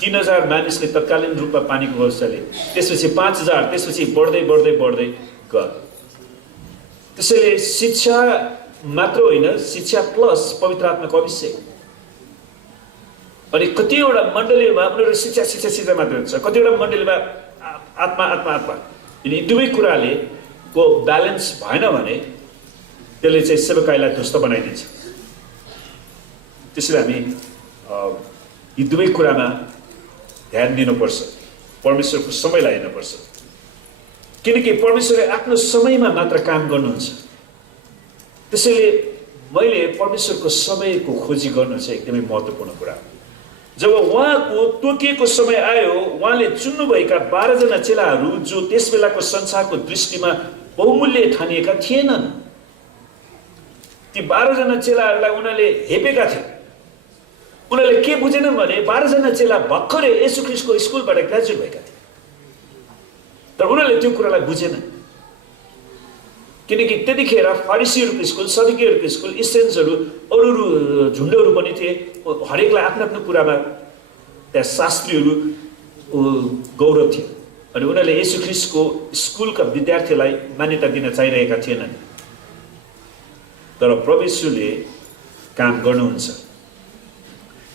3000 मानिसले तत्कालीन रूपमा पानीको व्यवस्था लिए, त्यसपछि 5000, त्यसपछि बढ्दै बढ्दै बढ्दै गयो। त्यसैले शिक्षा मात्र होइन, शिक्षा प्लस पवित्र आत्माको अभिषेक। अनि कतिवटा मण्डलीमा उनीहरू शिक्षा शिक्षा शिक्षा मात्र हुन्छ, कतिवटा मण्डलीमा आत्मा आत्मा आत्मा, यिनी दुवै कुराले को ब्यालेन्स भएन भने त्यसले चाहिँ सेवकाईलाई ध्वस्त बनाइदिन्छ। त्यसैले हामी यी दुवै कुरामा ध्यान दिनुपर्छ, परमेश्वरको समयलाई हेर्नुपर्छ, किनकि परमेश्वरले आफ्नो समयमा मात्र काम गर्नुहुन्छ। त्यसैले मैले परमेश्वरको समयको खोजी गर्नु चाहिँ एकदमै महत्त्वपूर्ण कुरा हो। जब उहाँको तोकिएको समय आयो, उहाँले चुन्नुभएका 12 जना चेलाहरू जो त्यस बेलाको संसारको दृष्टिमा बहुमूल्य ठानिएका थिएनन्, ती 12 जना चेलाहरूलाई उनीहरूले हेपेका थिए। उनीहरूले के बुझेनन् भने 12 जना चेला भर्खरै येशू ख्रीष्टको स्कुलबाट ग्रेजुएट भएका थिए, तर उनीहरूले त्यो कुरालाई बुझेनन्। किनकि त्यतिखेर फरिसीहरूको स्कुल, सदुकीहरूको स्कुल, इसेन्सहरू, अरू झुन्डहरू पनि थिए। हरेकलाई आफ्नो आफ्नो कुरामा त्यहाँ शास्त्रीहरू गौरव थियो। अनि उनीहरूले येशू ख्रीष्टको स्कुलका विद्यार्थीलाई मान्यता दिन चाहिरहेका थिएनन्। तर प्रभुले काम गर्नुहुन्छ।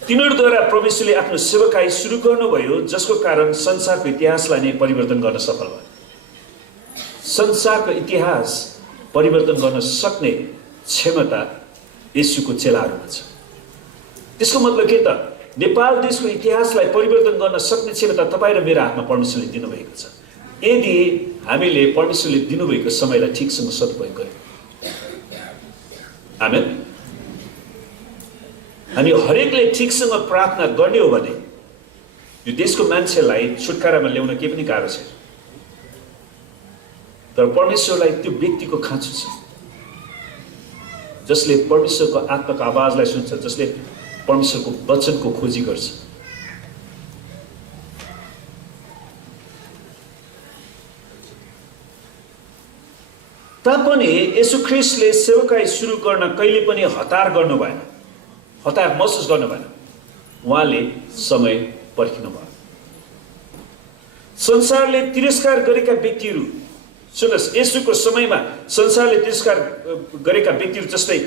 तिनीहरूद्वारा प्रभुले आफ्नो सेवकाई सुरु गर्नुभयो, जसको कारण संसारको इतिहासलाई नै परिवर्तन गर्न सफल भयो। संसारको इतिहास परिवर्तन गर्न सक्ने क्षमता येशूको चेलाहरूमा छ। त्यसको मतलब के त? नेपाल देशको इतिहासलाई परिवर्तन गर्न सक्ने क्षमता तपाईँ र मेरो हातमा परमेश्वरले दिनुभएको छ, यदि हामीले परमेश्वरले दिनुभएको समयलाई ठिकसँग सदुपयोग गर्यौँ। आमेन। हामी हरेकले ठिकसँग प्रार्थना गर्ने हो भने यो देशको मान्छेलाई छुटकारामा ल्याउन केही पनि गाह्रो छैन। तर परमेश्वरलाई त्यो व्यक्तिको खाँचो छ जसले परमेश्वरको आत्माको आवाजलाई सुन्छ, जसले परमेश्वरको वचनको खोजी गर्छ। तापनि येशू ख्रीष्टले सेवकाई सुरु गर्न कहिले पनि हतार गर्नु भएन, हतार महसुस गर्नु भएन। उहाँले समय पर्खिनु भयो। संसारले तिरस्कार गरेका व्यक्तिहरू, सुन्नुहोस्, येशूको समयमा संसारले तिरस्कार गरेका व्यक्तिहरू जस्तै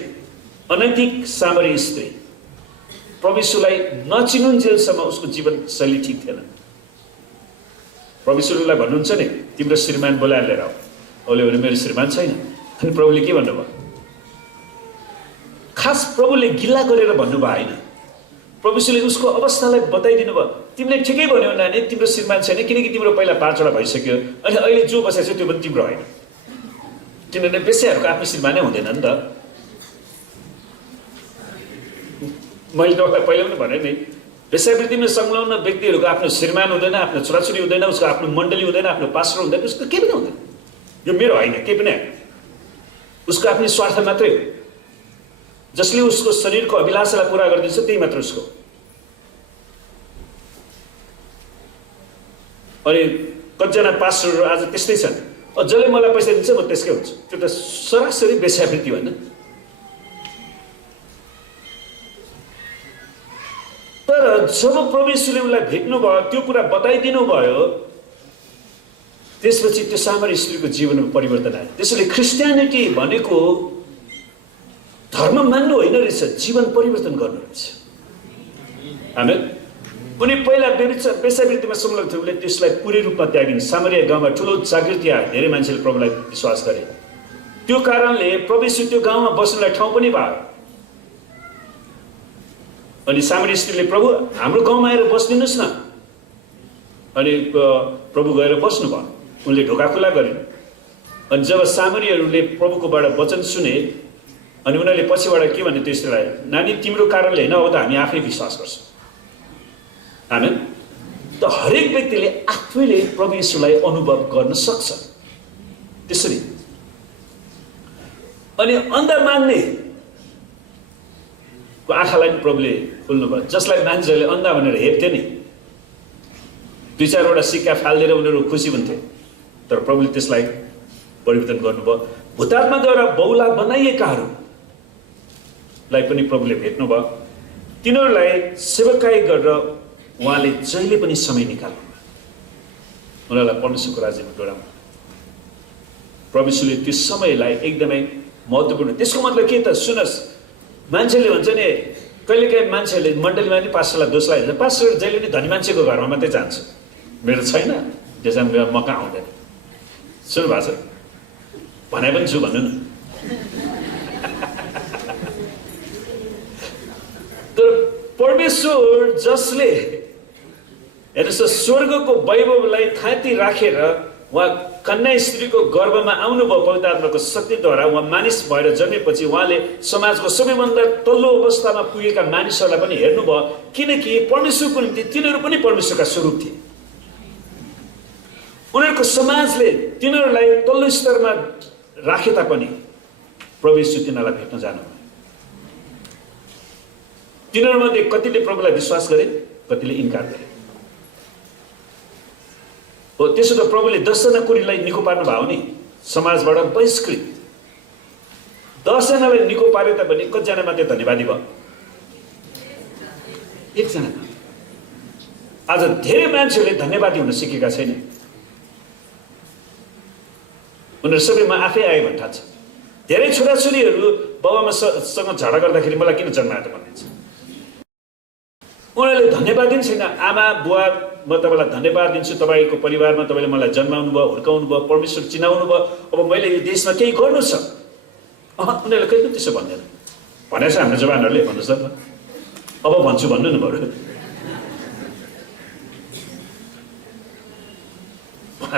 अनैतिक सामरी स्त्री, परमेश्वरलाई नचिनुन्जेलसम्म उसको जीवनशैली ठिक थिएन। परमेश्वरलाई भन्नुहुन्छ नि, तिम्रो श्रीमान बोलाएर लिएर आऊ। उसले भने मेरो श्रीमान छैन। अनि प्रभुले के भन्नुभयो? खास प्रभुले गिल्ला गरेर भन्नुभयो होइन, परमेश्वरले उसको अवस्थालाई बताइदिनु भयो। तिमीले ठिकै भन्यौ नानी, तिम्रो श्रीमान छैन, किनकि तिम्रो पहिला 5 वटा भइसक्यो, अनि अहिले जो बसेको छ त्यो पनि तिम्रो होइन। किनभने बेस्याहरूको आफ्नो श्रीमानै हुँदैन नि त। मैले तपाईँलाई पहिला पनि भने नि, वेश्यावृत्तिमा संलग्न व्यक्तिहरूको आफ्नो श्रीमान हुँदैन, आफ्नो छोराछोरी हुँदैन, उसको आफ्नो मण्डली हुँदैन, आफ्नो पास्टर हुँदैन, उसको केही पनि हुँदैन। यो मेरो होइन, केही पनि होइन। उसको आफ्नो स्वार्थ मात्रै हो। जसले उसको शरीरको अभिलाषालाई पुरा गरिदिन्छ त्यही मात्र उसको। अनि कतिजना पास्टरहरू आज त्यस्तै छन्, जसले मलाई पैसा दिन्छ म त्यसकै हुन्छु। त्यो त सरासरी वेश्यावृत्ति होइन। तर जब परमेश्वरले उसलाई भेट्नुभयो, त्यो कुरा बताइदिनु भयो, त्यसपछि त्यो सामरी स्त्रीको जीवनमा परिवर्तन आयो। त्यसैले क्रिस्टियानिटी भनेको धर्म मान्नु होइन रहेछ, जीवन परिवर्तन गर्नु रहेछ। आमेन। उनी पहिला वेश्यावृत्तिमा संलग्न थियो, उसले त्यसलाई पुरै रूपमा त्यागिन्। सामरिया गाउँमा ठुलो जागृति आयो, धेरै मान्छेले प्रभुलाई विश्वास गरे। त्यो कारणले परमेश्वर त्यो गाउँमा बस्नलाई ठाउँ पनि पायो। अनि सामरी स्त्रीले प्रभु हाम्रो गाउँमा आएर बस्दिनुहोस् न। अनि प्रभु गएर बस्नुभयो। उनले ढोका खुला गरिन्। अनि जब सामरीहरूले प्रभुकोबाट वचन सुने, अनि उनीहरूले पछिबाट के भने त्यो स्त्रीलाई, नानी तिम्रो कारणले होइन, अब त हामी आफै विश्वास गर्छौँ। आमेन। त हरेक व्यक्तिले आफैले प्रभु येशूलाई अनुभव गर्न सक्छ। त्यसरी अनि अन्धा मान्ने को आँखालाई प्रभुले खोल्नुभयो। जसलाई मान्छेहरूले अन्धा भनेर हेप्थे नि, 2-4 वटा सिक्का फालिदिएर उनीहरू खुसी हुन्थे, तर प्रभुले त्यसलाई परिवर्तन गर्नुभयो। भूतात्माद्वारा बहुला बनाइएकाहरूलाई पनि प्रभुले भेट्नुभयो। तिनीहरूलाई सेवकाई गरेर उहाँले जहिले पनि समय निकाल्नु, उनीहरूलाई परमेश्वरको राज्यमा डोराउनु। परमेश्वरले त्यो समयलाई एकदमै महत्त्वपूर्ण। त्यसको मतलब के त? सुनस्, मान्छेले भन्छ नि, कहिलेकाहीँ मान्छेहरूले मण्डलीमा नि पास्टरलाई दोष लगाइन्छ, पास्टर जहिले पनि धनी मान्छेको घरमा मात्रै जान्छ, मेरो छैन, त्यसमा म कहाँ आउँदैन। सुन्नु भएको छ? भने पनि छु भन्नु न। तर परमेश्वर जसले हेर्नुहोस् स्वर्गको वैभवलाई थाँती राखेर उहाँ कन्या स्त्रीको गर्भमा आउनुभयो पवित्र आत्माको शक्तिद्वारा, उहाँ मानिस भएर जन्मेपछि उहाँले समाजको सबैभन्दा तल्लो अवस्थामा पुगेका मानिसहरूलाई पनि हेर्नुभयो, किनकि परमेश्वरको निम्ति तिनीहरू पनि परमेश्वरका स्वरूप थिए। उनीहरूको समाजले तिनीहरूलाई तल्लो स्तरमा राखे तापनि प्रभु येशू तिनीहरूलाई भेट्न जानुभयो। तिनीहरूमध्ये कतिले प्रभुलाई विश्वास गरे, कतिले इन्कार गरे। हो, त्यसो त प्रभुले 10 जना कुरीलाई निको पार्नु भयो नि, समाजबाट बहिष्कृत 10 जनालाई निको पारे तापनि कतिजना मात्रै धन्यवादी भयो? 1 जना। आज धेरै मान्छेहरूले धन्यवादी हुन सिकेका छैन। उनीहरू सबै म आफै आएँ भन्न थाल्छ। धेरै छोराछोरीहरू बाबामासँग झगडा गर्दाखेरि मलाई किन जन्मायो त भनिन्छ। उनीहरूले धन्यवाद दिन्छ छैन। आमा बुवा, म तपाईँलाई धन्यवाद दिन्छु, तपाईँको परिवारमा तपाईँले मलाई जन्माउनु भयो, हुर्काउनु भयो, परमेश्वर चिनाउनु भयो, अब मैले यो देशमा केही गर्नु छ। उनीहरूले कहिले पनि त्यसो भन्दैन। भनेछ हाम्रो जवानहरूले, भन्नुहोस् त, अब भन्छु भन्नु न बरु।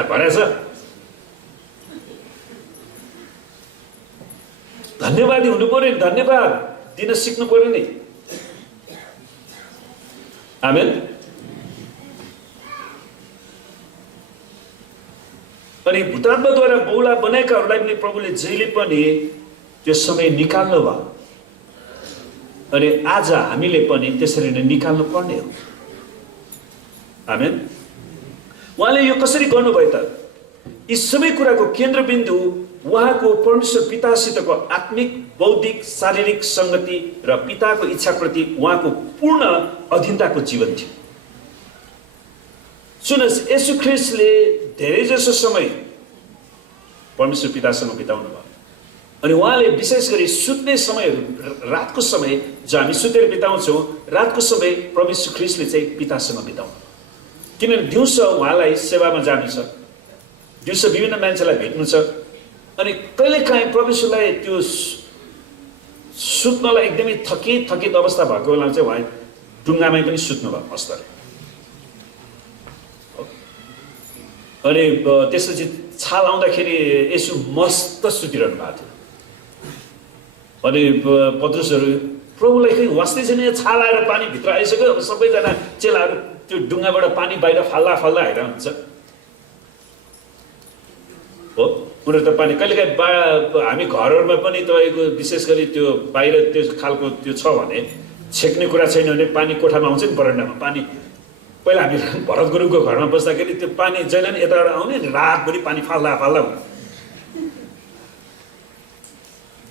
भनेछ धन्यवादी हुनु पर्यो नि, धन्यवाद दिन सिक्नु पर्यो नि। आमेन। अनि भूतात्माद्वारा बौला बनाएकाहरूलाई पनि प्रभुले जहिले पनि त्यो समय निकाल्नु भयो। अनि आज हामीले पनि त्यसरी नै निकाल्नु पर्ने हो। आमेन। उहाँले यो कसरी गर्नुभयो त? यी सबै कुराको केन्द्रबिन्दु उहाँको परमेश्वर पितासितको आत्मिक, बौद्धिक, शारीरिक संगति र पिताको इच्छाप्रति उहाँको पूर्ण अधीनताको जीवन थियो। सुन्नुहोस्, येशू ख्रीष्टले धेरै जसो समय परमेश्वर पितासँग बिताउनु भयो। अनि उहाँले विशेष गरी सुत्ने समयहरू, रातको समय जो हामी सुतेर बिताउँछौँ, रातको समय परमेश्वर ख्रीष्टले चाहिँ पितासँग बिताउनु। किनभने दिउँसो उहाँलाई सेवामा जानु छ, दिउँसो विभिन्न मान्छेलाई भेट्नु छ। अनि कहिलेकाहीँ परमेश्वरलाई त्यो सुत्नलाई एकदमै थकित अवस्था भएको बेलामा चाहिँ उहाँ डुङ्गामै पनि सुत्नुभयो मस्तले। अनि त्यसपछि छाल आउँदाखेरि यसो मस्त सुतिरहनु भएको थियो। अनि पत्रुसहरू प्रभुलाई खै वास्तै छैन, यहाँ छाल आएर पानी भित्र आइसक्यो। अब सबैजना चेलाहरू त्यो डुङ्गाबाट पानी बाहिर फाल्दा आइरहन्छ। हो, उनीहरू त पानी कहिलेकाहीँ हामी घरहरूमा पनि तपाईँको विशेष गरी त्यो बाहिर त्यो खालको त्यो छ भने, छेक्ने कुरा छैन भने पानी कोठामा आउँछ नि, बरन्डामा पानी। पहिला हामी भरत गुरुङको घरमा बस्दाखेरि त्यो पानी जहिले पनि यताबाट आउने नि, रातभरि पानी फाल्दा हुने।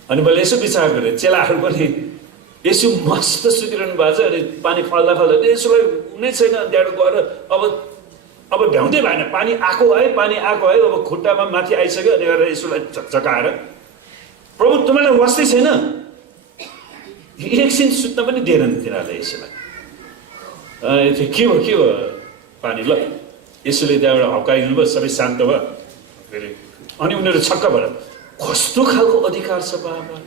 अनि मैले यसो विचार गरेँ, चेलाहरू पनि यसो मस्त सुतिरहनु भएको छ, अनि पानी फाल्दा यसोलाई हुनै छैन। त्यहाँबाट गएर अब भ्याउँदै भएन, पानी आएको है, अब खुट्टामा माथि आइसक्यो। अनि गएर यसोलाई झकझकाएर, प्रभु तपाईँलाई वास्तै छैन? एकछिन सुत्न पनि दिएन तिनीहरूले यसोलाई। के भयो पानी, ल यसोले त्यहाँबाट हप्काइदिनु भयो, सबै शान्त भयो। फेरि अनि उनीहरू छक्क भएर, कस्तो खालको अधिकार छ बाबा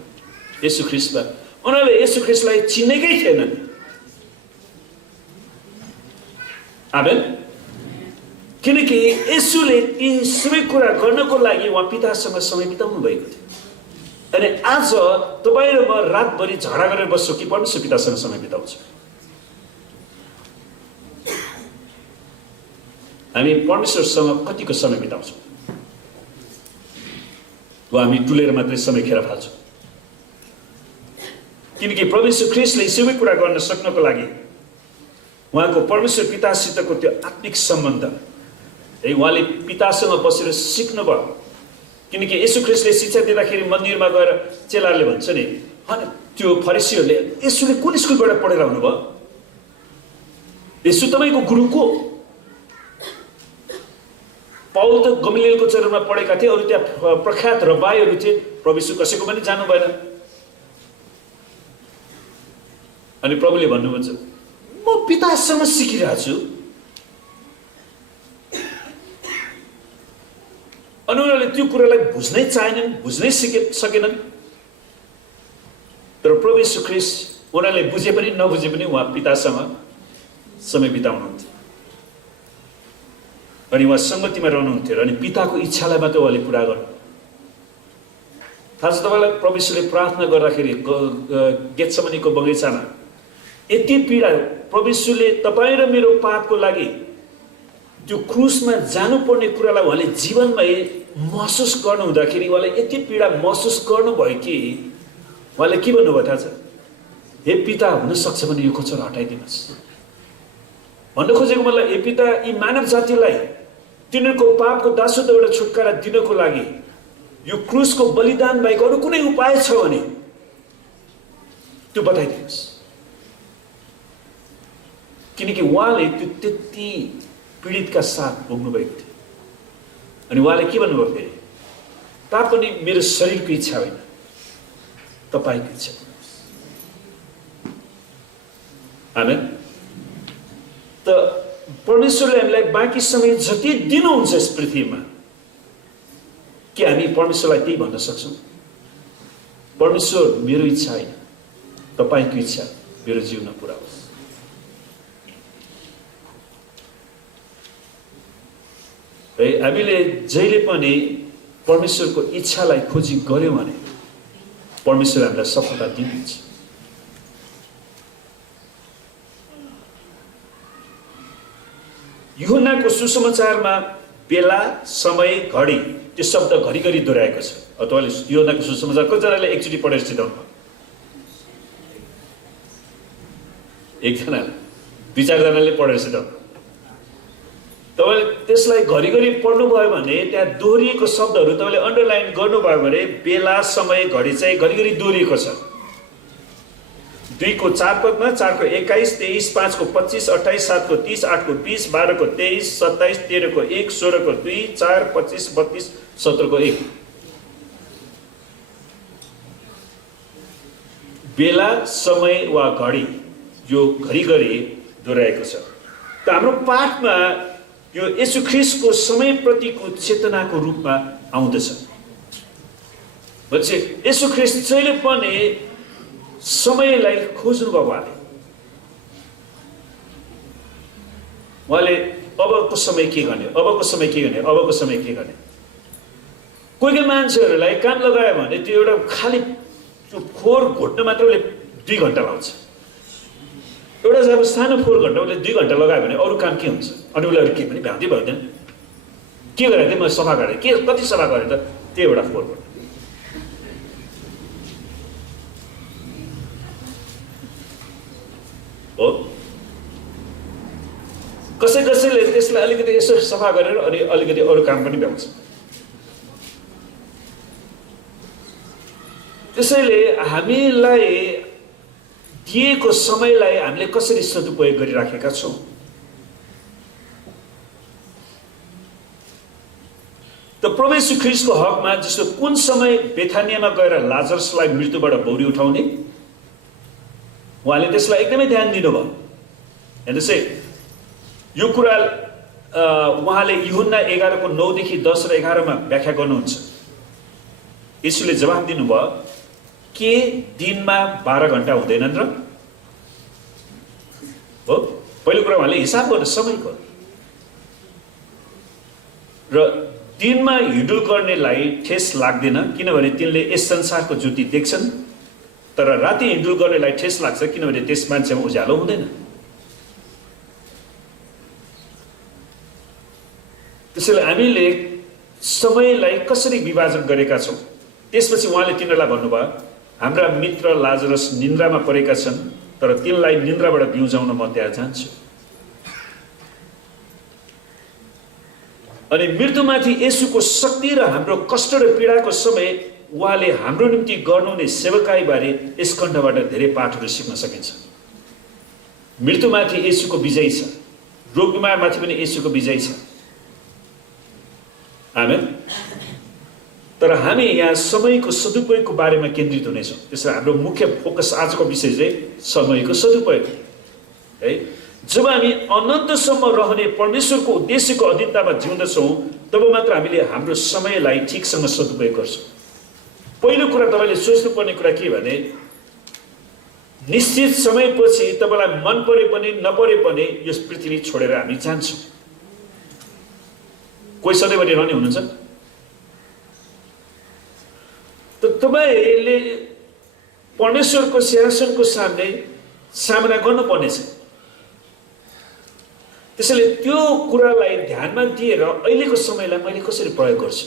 येशू ख्रीष्टमा। उनीहरूले येशू ख्रीष्टलाई चिनेकै थिएनन्। आमेन। किनकि येशूले यी सबै कुरा गर्नको लागि उहाँ पितासँग समय बिताउनु भएको थियो। अनि आज तपाईँ र म रातभरि झगडा गरेर बस्छौँ कि परमेश्वर पितासँग समय बिताउँछौँ? हामी परमेश्वरसँग कतिको समय बिताउँछौँ? वा हामी टुलेर मात्रै समय खेर फाल्छौँ? किनकि परमेश्वर ख्रीष्टले सबै कुरा गर्न सक्नको लागि उहाँको परमेश्वर पितासितको त्यो आत्मिक सम्बन्ध है, उहाँले पितासँग बसेर सिक्नुभयो। किनकि येशू ख्रीष्टले शिक्षा दिँदाखेरि मन्दिरमा गएर चेलाहरूले भन्छ नि, अनि त्यो फरिसीहरूले येशूले कुन स्कुलबाट पढेर आउनुभयो? येशू तपाईँको गुरु को? पाउल त गमलिएलको चरणमा पढेका थिए, अरू त्यहाँ प्रख्यात रब्बाईहरू थिए, प्रभु यीशु कसैको पनि जानु भएन। अनि प्रभुले भन्नुहुन्छ म पितासँग सिकिरहेको छु। अनि उनीहरूले त्यो कुरालाई बुझ्नै चाहेनन्, बुझ्नै सकेनन्। तर प्रभु यीशु ख्रीष्ट उनीहरूले बुझे पनि नबुझे पनि उहाँ पितासँग समय बिताउनुहुन्थ्यो अनि उहाँ सङ्गतिमा रहनुहुन्थ्यो अनि पिताको इच्छालाई मात्रै उहाँले पुरा गर्नु। थाहा छ तपाईँलाई, प्रभु यीशुले प्रार्थना गर्दाखेरि गेत्सेमनीको बगैँचामा यति पीडा, प्रभु यीशुले तपाईँ र मेरो पापको लागि त्यो क्रुसमा जानुपर्ने कुरालाई उहाँले जीवनमा महसुस गर्नुहुँदाखेरि उहाँले यति पीडा महसुस गर्नुभयो कि उहाँले के भन्नुभयो थाहा छ? हे पिता, हुनसक्छ भने यो कचौरा हटाइदिनुहोस्। भन्न खोजेको मतलब, हे पिता, यी मानव जातिलाई तिनीहरूको पापको दासत्वबाट छुटकारा दिनको लागि यो क्रुसको बलिदान बाहेक अरू कुनै उपाय छ भने त्यो बताइदिनुहोस्। किनकि उहाँले त्यो त्यति पीडितका साथ भोग्नुभएको थियो। अनि उहाँले के भन्नुभयो फेरि? तापनि मेरो शरीरको इच्छा होइन, तपाईँको इच्छा। आमेन। त परमेश्वरले हामीलाई बाँकी समय जति दिनुहुन्छ यस पृथ्वीमा, के हामी परमेश्वरलाई त्यही भन्न सक्छौँ? परमेश्वर, मेरो इच्छा होइन, तपाईँको इच्छा मेरो जीवनमा पुरा होस्। है, हामीले जहिले पनि परमेश्वरको इच्छालाई खोजी गर्यौँ भने परमेश्वर हामीलाई सफलता दिनुहुन्छ। यूहन्नाको सुसमाचारमा बेला, समय, घडी, त्यो शब्द घरिघरि दोहोऱ्याएको छ। तपाईँले यूहन्नाको सुसमाचार कतिजनाले एकचोटि पढेर चिताउनु? एकजनाले, दुई चारजनाले पढेर चिताउनु। तपाईँले त्यसलाई घरिघरि पढ्नुभयो भने त्यहाँ दोहोरिएको शब्दहरू तपाईँले अन्डरलाइन गर्नुभयो भने बेला, समय, घडी चाहिँ घरिघरि दोहोरिएको छ। 2 को 4 पदमा, 4 को 21, 23, 5 को 25, 28, 7 को 30, 8 को 20, 12 को 23, 27, 13 को 1, 16 को 2, 4, 25, 32, 17 को 1। बेला, समय वा घडी यो घरिघरि दोहोऱ्याएको छ। त हाम्रो पाठमा यो येशू ख्रीष्टको समयप्रतिको चेतनाको रूपमा आउँदछ। भन्छ येशू ख्रीष्ट जहिले पनि समयलाई खोज्नुभयो। उहाँले अबको समय के गर्ने, अबको समय के गर्ने, अबको समय के गर्ने। कोही कोही मान्छेहरूलाई काम लगायो भने त्यो एउटा खाली त्यो फोहोर घोट्न मात्र उसले 2 घन्टा लाउँछ। एउटा जब सानो फोहोर घन्टा उसले 2 घन्टा लगायो भने अरू काम के हुन्छ? अनि उसले अरू के पनि भ्याउँदै भ्याउँदैन। के गरेँ थिएँ? म सफा गरेँ। के कति सफा गरेँ त? त्यो एउटा फोहोर घन्टा हो। कसैले त्यसलाई अलिकति यसो सफा गरेर अनि अलिकति अरू काम पनि भ्याउँछ। त्यसैले हामीलाई दिएको समयलाई हामीले कसरी सदुपयोग गरिराखेका छौँ? त प्रभु येशू ख्रीष्टको हकमा जस्तो कुन समय बेथानियामा गएर लाजरसलाई मृत्युबाट बौरी उठाउने, उहाँले त्यसलाई एकदमै ध्यान दिनुभयो। हेर्नुहोस् है, यो कुरा उहाँले यूहन्ना 11 को 9 देखि 10 र 11 मा व्याख्या गर्नुहुन्छ। येशूले जवाफ दिनुभयो, के दिनमा 12 घण्टा हुँदैनन् र? हो, पहिलो कुरा उहाँले हिसाब गर्नु समयको। र दिनमा हिँडुल गर्नेलाई ठेस लाग्दैन, किनभने तिनले यस संसारको ज्योति देख्छन्, तर राति हिँडुल गर्नेलाई ठेस लाग्छ, किनभने त्यस मान्छेमा उज्यालो हुँदैन। त्यसैले हामीले समयलाई कसरी विभाजन गरेका छौँ? त्यसपछि उहाँले तिनीहरूलाई भन्नुभयो, हाम्रा मित्र लाजरस निन्द्रामा परेका छन्, तर तिनलाई निन्द्राबाट बिउजाउन म त्यहाँ जान्छु। अनि मृत्युमाथि येशूको शक्ति र हाम्रो कष्ट र पीडाको समय उहाँले हाम्रो निम्ति गर्नुहुने सेवकाईबारे यस खण्डबाट धेरै पाठहरू सिक्न सकिन्छ। मृत्युमाथि येशूको विजय छ, रोग बिमारमाथि पनि येशूको विजय छ। आमेन। तर हामी यहाँ समयको सदुपयोगको बारेमा केन्द्रित हुनेछौँ। त्यसैले हाम्रो मुख्य फोकस आजको विषय चाहिँ समयको सदुपयोग है। जब हामी अनन्तसम्म रहने परमेश्वरको उद्देश्यको अधीनतामा जिउँदछौँ तब मात्र हामीले हाम्रो समयलाई ठिकसँग सदुपयोग गर्छौँ। पहिलो कुरा तपाईँले सोच्नुपर्ने कुरा के भने निश्चित समयपछि तपाईँलाई मन परे पनि नपरे पनि यस पृथ्वी छोडेर हामी जान्छौँ। कोही सधैँभरि रहने हुनुहुन्छ? त तपाईँले परमेश्वरको सिंहासनको सामना गर्नुपर्नेछ। त्यसैले त्यो कुरालाई ध्यानमा दिएर अहिलेको समयलाई मैले कसरी प्रयोग गर्छु,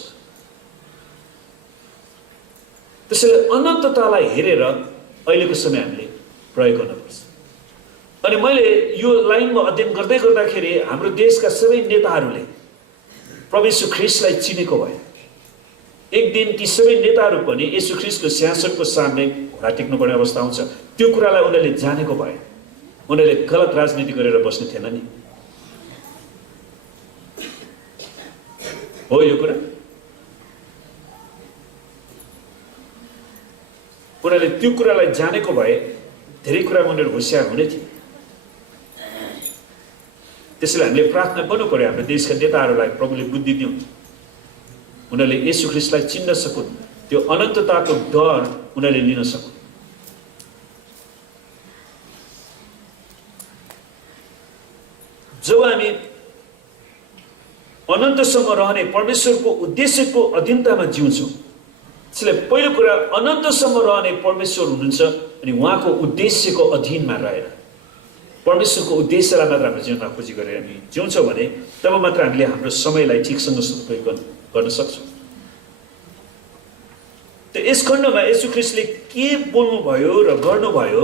त्यसैले अनन्ततालाई हेरेर अहिलेको समय हामीले प्रयोग गर्नुपर्छ। अनि मैले यो लाइनमा अध्ययन गर्दै गर्दाखेरि हाम्रो देशका सबै नेताहरूले प्रभु येशू ख्रीष्टलाई चिनेको भए। एक दिन ती सबै नेताहरू पनि येशू ख्रीष्टको सिंहासनको सामने घोडा टेक्नुपर्ने अवस्था आउँछ। त्यो कुरालाई उनीहरूले जानेको भए उनीहरूले गलत राजनीति गरेर बस्ने थिएन नि। हो यो कुरा? उनीहरूले त्यो कुरालाई जानेको भए धेरै कुरामा उनीहरू होसियार हुने थिए। त्यसैले हामीले प्रार्थना गर्नु पर्यो हाम्रो देशका नेताहरूलाई प्रभुले बुद्धि दिउन्, उनीहरूले येशू ख्रीष्टलाई चिन्न सकुन्, त्यो अनन्तताको डर उनीहरूले लिन सकुन्। जब हामी अनन्तसम्म रहने परमेश्वरको उद्देश्यको अधीनतामा जिउँछौँ, त्यसले पहिलो कुरा अनन्तसम्म रहने परमेश्वर हुनुहुन्छ अनि उहाँको उद्देश्यको अधीनमा रहेर परमेश्वरको उद्देश्यलाई मात्र हाम्रो जीवनमा खोजी गरेर हामी जिउँछौँ भने तब मात्र हामीले हाम्रो समयलाई ठिकसँग सदुपयोग गर्न सक्छौँ। त यस खण्डमा येशू ख्रीष्टले के बोल्नुभयो र गर्नुभयो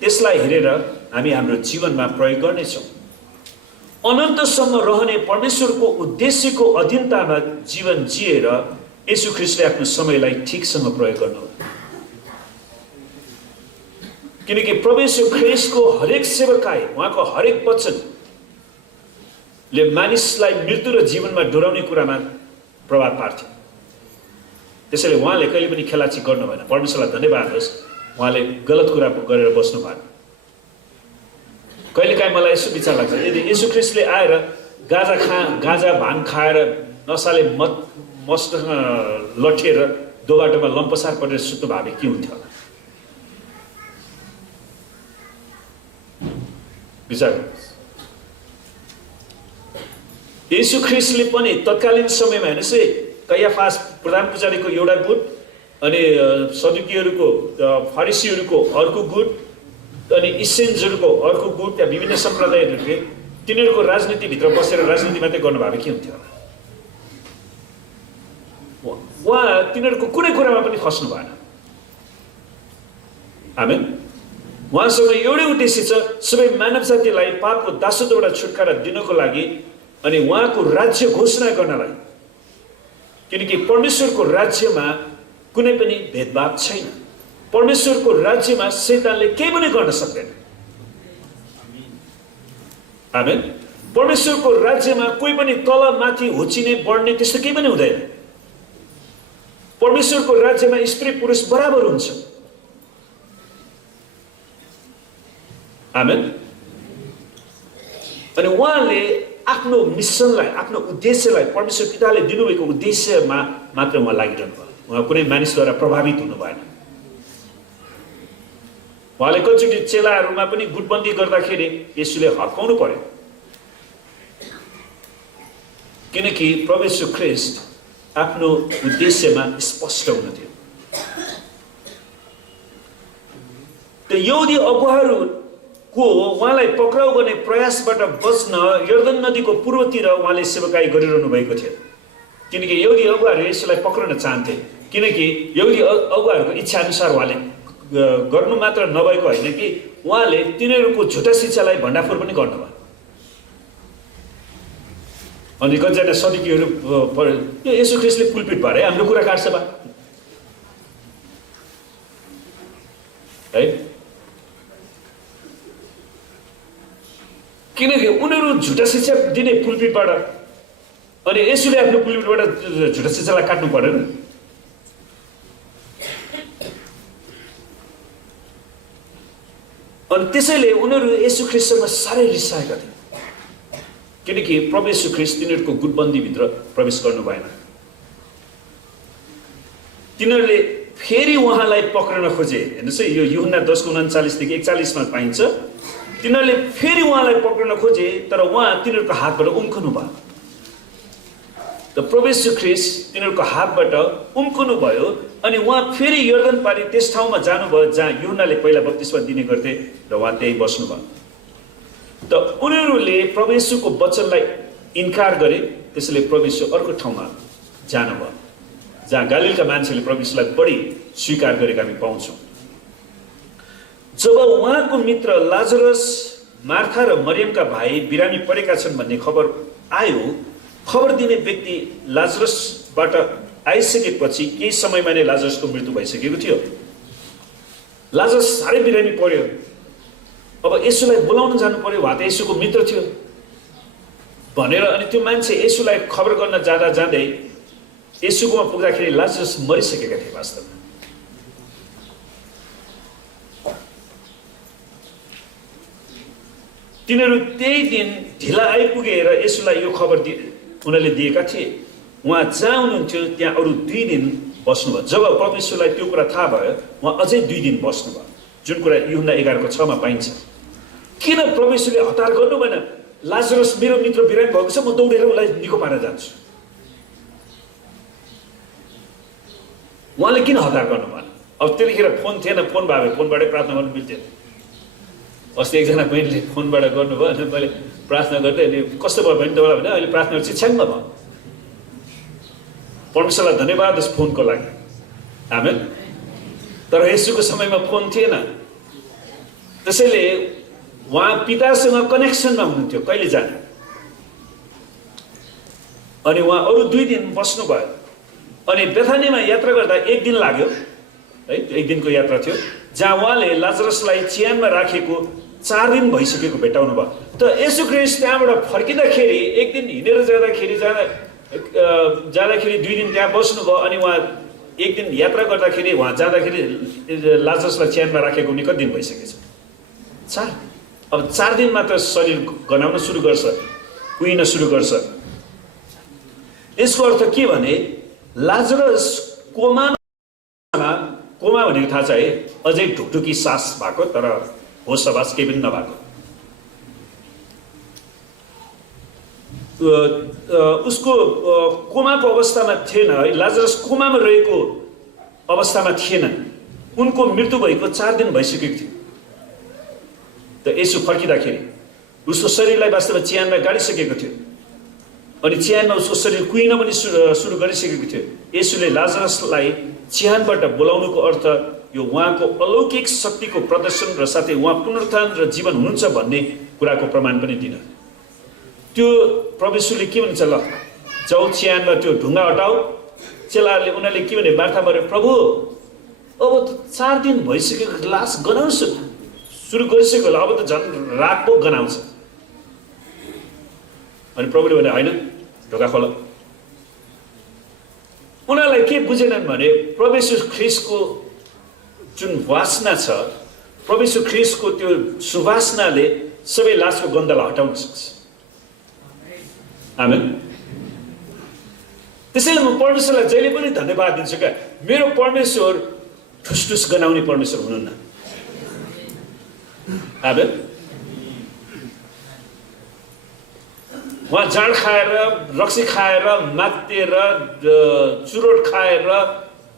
त्यसलाई हेरेर हामी हाम्रो जीवनमा प्रयोग गर्नेछौँ। अनन्तसम्म रहने परमेश्वरको उद्देश्यको अधीनतामा जीवन जिएर येशू ख्रीष्टले आफ्नो समयलाई ठिकसँग प्रयोग गर्नुभयो। किनकि प्रभु येशू ख्रीष्टको हरेक सेवकाई, उहाँको हरेक वचनले मानिसलाई मृत्यु र जीवनमा डोराउने कुरामा प्रभाव पार्थ्यो। त्यसैले उहाँले कहिले पनि खेलाची गर्नु भएन। परमेश्वरलाई धन्यवाद होस्, उहाँले गलत कुरा गरेर बस्नु भएन। कहिलेकाहीँ मलाई यसो विचार लाग्छ, यदि येशू ख्रीष्टले आएर गाजा भाङ खाएर नसाले मस्तसँग लठिएर दोबाटोमा लम्पसार परेर सुत्नु भए के हुन्थ्यो होला? विचार गर्नुहोस्। येशू ख्रीष्टले पनि तत्कालीन समयमा हेर्नुहोस् है, कैयाफास प्रधान पुजारीको एउटा गुट, अनि सदुकीहरूको फरिसीहरूको अर्को गुट, अनि इसेन्जहरूको अर्को गुट, त्यहाँ विभिन्न सम्प्रदायहरू थिए। तिनीहरूको राजनीतिभित्र बसेर राजनीति मात्रै गर्नु भए के हुन्थ्यो होला? उहाँ तिनीहरूको कुनै कुरामा पनि खस्नु भएन। आमेन। उहाँसँग एउटै उद्देश्य छ, सबै मानव जातिलाई पापको दासत्वबाट छुटकारा दिनको लागि अनि उहाँको राज्य घोषणा गर्नलाई। किनकि परमेश्वरको राज्यमा कुनै पनि भेदभाव छैन। परमेश्वरको राज्यमा शैतानले केही पनि गर्न सक्दैन। आमेन। परमेश्वरको राज्यमा कोही पनि तल माथि होचिने बढ्ने त्यस्तो केही पनि हुँदैन। परमेश्वरको राज्यमा स्त्री पुरुष बराबर हुन्छ। आमेन। अनि उहाँले आफ्नो मिसनलाई, आफ्नो उद्देश्यलाई, परमेश्वर पिताले दिनुभएको उद्देश्यमा मात्र उहाँ लागिरहनु भयो। उहाँ कुनै मानिसद्वारा प्रभावित हुनु भएन। उहाँले कतिचोटि चेलाहरूमा पनि गुटबन्दी गर्दाखेरि येशूले हर्काउनु पर्यो। किनकि प्रभु येशू ख्रीष्ट आफ्नो उद्देश्यमा स्पष्ट हुनुहुन्थ्यो। त यहुदी अगुवाहरूको उहाँलाई पक्राउ गर्ने प्रयासबाट बच्न यर्दन नदीको पूर्वतिर उहाँले सेवकाई गरिरहनु भएको थियो। किनकि यहुदी अगुवाहरू यसलाई पक्राउन चाहन्थे। किनकि यहुदी अगुवाहरूको इच्छा अनुसार उहाँले गर्नु मात्र नभएको होइन कि उहाँले तिनीहरूको झुटा शिक्षालाई भण्डाफोर पनि गर्नुभयो। अनि कतिजना सदुकीहरू यो येशू ख्रीष्टले पुलपिट भएर हाम्रो कुरा काट्छ बा है। किनकि उनीहरू झुटा शिक्षा दिने पुलपिटबाट अनि यसुले आफ्नो पुलपिटबाट झुटा शिक्षालाई काट्नु परेन। अनि त्यसैले उनीहरू येशू ख्रीष्टसँग साह्रै रिसाएका थिए, किनकि प्रभु येशू ख्रीष्ट तिनीहरूको गुटबन्दीभित्र प्रवेश गर्नु भएन। तिनीहरूले फेरि उहाँलाई पक्रन खोजे। हेर्नुहोस् है, यो यूहन्ना 10:39 देखि 41 मा पाइन्छ। तिनीहरूले फेरि उहाँलाई पक्रन खोजे, तर उहाँ तिनीहरूको हातबाट उम्कनु भयो। त प्रभु येशू ख्रीष्ट तिनीहरूको हातबाट उम्कनु भयो अनि उहाँ फेरि यर्दन पारी त्यस ठाउँमा जानुभयो जहाँ यूहन्नाले पहिला बप्तिस्मा दिने गर्थे र उहाँ त्यही बस्नुभयो। त उनीहरूले प्रभु येशूको वचनलाई इन्कार गरे, त्यसैले प्रभु येशू अर्को ठाउँमा जानुभयो जहाँ गालिलका मान्छेले प्रभु येशूलाई बढी स्वीकार गरेका हामी पाउँछौँ। जब उहाँको मित्र लाजरस, मार्था र मरियमका भाइ बिरामी परेका छन् भन्ने खबर आयो, खबर दिने व्यक्ति लाजरसबाट आइसकेपछि केही समयमा नै लाजरसको मृत्यु भइसकेको थियो। लाजरस साह्रै बिरामी पर्यो। अब येशूलाई बोलाउन जानु पर्यो, उहाँ त येशूको मित्र थियो भनेर अनि त्यो मान्छे येशूलाई खबर गर्न जाँदा जाँदै येशूकोमा पुग्दाखेरि लाजरस मरिसकेका थिए। वास्तवमा तिनीहरू त्यही दिन ढिला आइपुगेर येशूलाई यो खबर उनीहरूले दिएका थिए। उहाँ जहाँ हुनुहुन्थ्यो त्यहाँ अरू 2 दिन बस्नुभयो। जब प्रभु येशूलाई त्यो कुरा थाहा भयो, उहाँ अझै 2 दिन बस्नुभयो, जुन कुरा यूहन्ना 11:6 मा पाइन्छ। किन प्रभु येशूले हतार गर्नु भएन? लाजरस मेरो मित्र बिरामी भएको छ, म दौडेर उसलाई निको पारेर जान्छु। उहाँले किन हतार गर्नु भएन? अब त्यतिखेर फोन थिएन, फोन भए फोनबाटै प्रार्थना गर्नु मिल्थ्यो। अस्ति एकजना बहिनीले फोनबाट गर्नुभयो अनि मैले प्रार्थना गर्दै अनि कस्तो भयो भने तपाईँलाई भने अहिले प्रार्थना चिछ्याङ्ग भयो। परमेश्वरलाई धन्यवाद होस् फोनको लागि। आमेन। तर येशूको समयमा फोन थिएन, त्यसैले उहाँ पितासँग कनेक्सनमा हुनुहुन्थ्यो कहिले जाने। अनि उहाँ अरू 2 दिन बस्नुभयो। अनि बेथानीमा यात्रा गर्दा 1 दिन लाग्यो है, 1 दिनको यात्रा थियो, जहाँ उहाँले लाजरसलाई चिहानमा राखेको 4 दिन भइसकेको भेटाउनु भयो। त येशू ख्रीष्ट त्यहाँबाट फर्किँदाखेरि 1 दिन हिँडेर जाँदाखेरि 2 दिन त्यहाँ बस्नुभयो। अनि उहाँ 1 दिन यात्रा गर्दाखेरि उहाँ जाँदाखेरि लाजरसलाई चिहानमा राखेको नि कति दिन भइसकेछ? 4। अब 4 दिनमा त शरीर गनाउन सुरु गर्छ, कुहिन सुरु गर्छ। यसको अर्थ के भने लाजरस कोमा भनेको थाहा छ है, अझै ढुकढुकी सास भएको तर होस हवास केही पनि नभएको। उसको कोमाको अवस्थामा थिएन है, लाजरस कोमामा रहेको अवस्थामा थिएन। उनको मृत्यु भएको 4 दिन भइसकेको थियो। त येशू फर्किँदाखेरि उसको शरीरलाई वास्तवमा चिहानमा गाडिसकेको थियो अनि चिहानमा उसको शरीर कुहिन पनि सुरु गरिसकेको थियो। येशूले लाजरसलाई चिहानबाट बोलाउनुको अर्थ यो उहाँको अलौकिक शक्तिको प्रदर्शन र साथै उहाँ पुनरुत्थान र जीवन हुनुहुन्छ भन्ने कुराको प्रमाण पनि दिन। त्यो प्रभु येशूले के भन्छ, ल जाऊ चिहानमा त्यो ढुङ्गा हटाऊ। चेलाहरूले उनीहरूले के भने वार्ता गरे, प्रभु अब त 4 दिन भइसकेको, लास गनाउन सुरु गरिसक्यो होला, अब त झन् रात पो गनाउँछ। अनि प्रभुले भने होइन, ढोका खोल। उनीहरूलाई के बुझेनन् भने प्रभु येशू ख्रीष्टको जुन वासना छ, प्रभु येशू ख्रीष्टको त्यो सुवासनाले सबै लासको गन्धलाई हटाउन सक्छ। आमेन। त्यसैले म परमेश्वरलाई जहिले पनि धन्यवाद दिन्छु क्या, मेरो परमेश्वर ठुसठुस गनाउने परमेश्वर हुनुहुन्न। आमेन। उहाँ जाँड खाएर, रक्सी खाएर, मातेर, चुरोट खाएर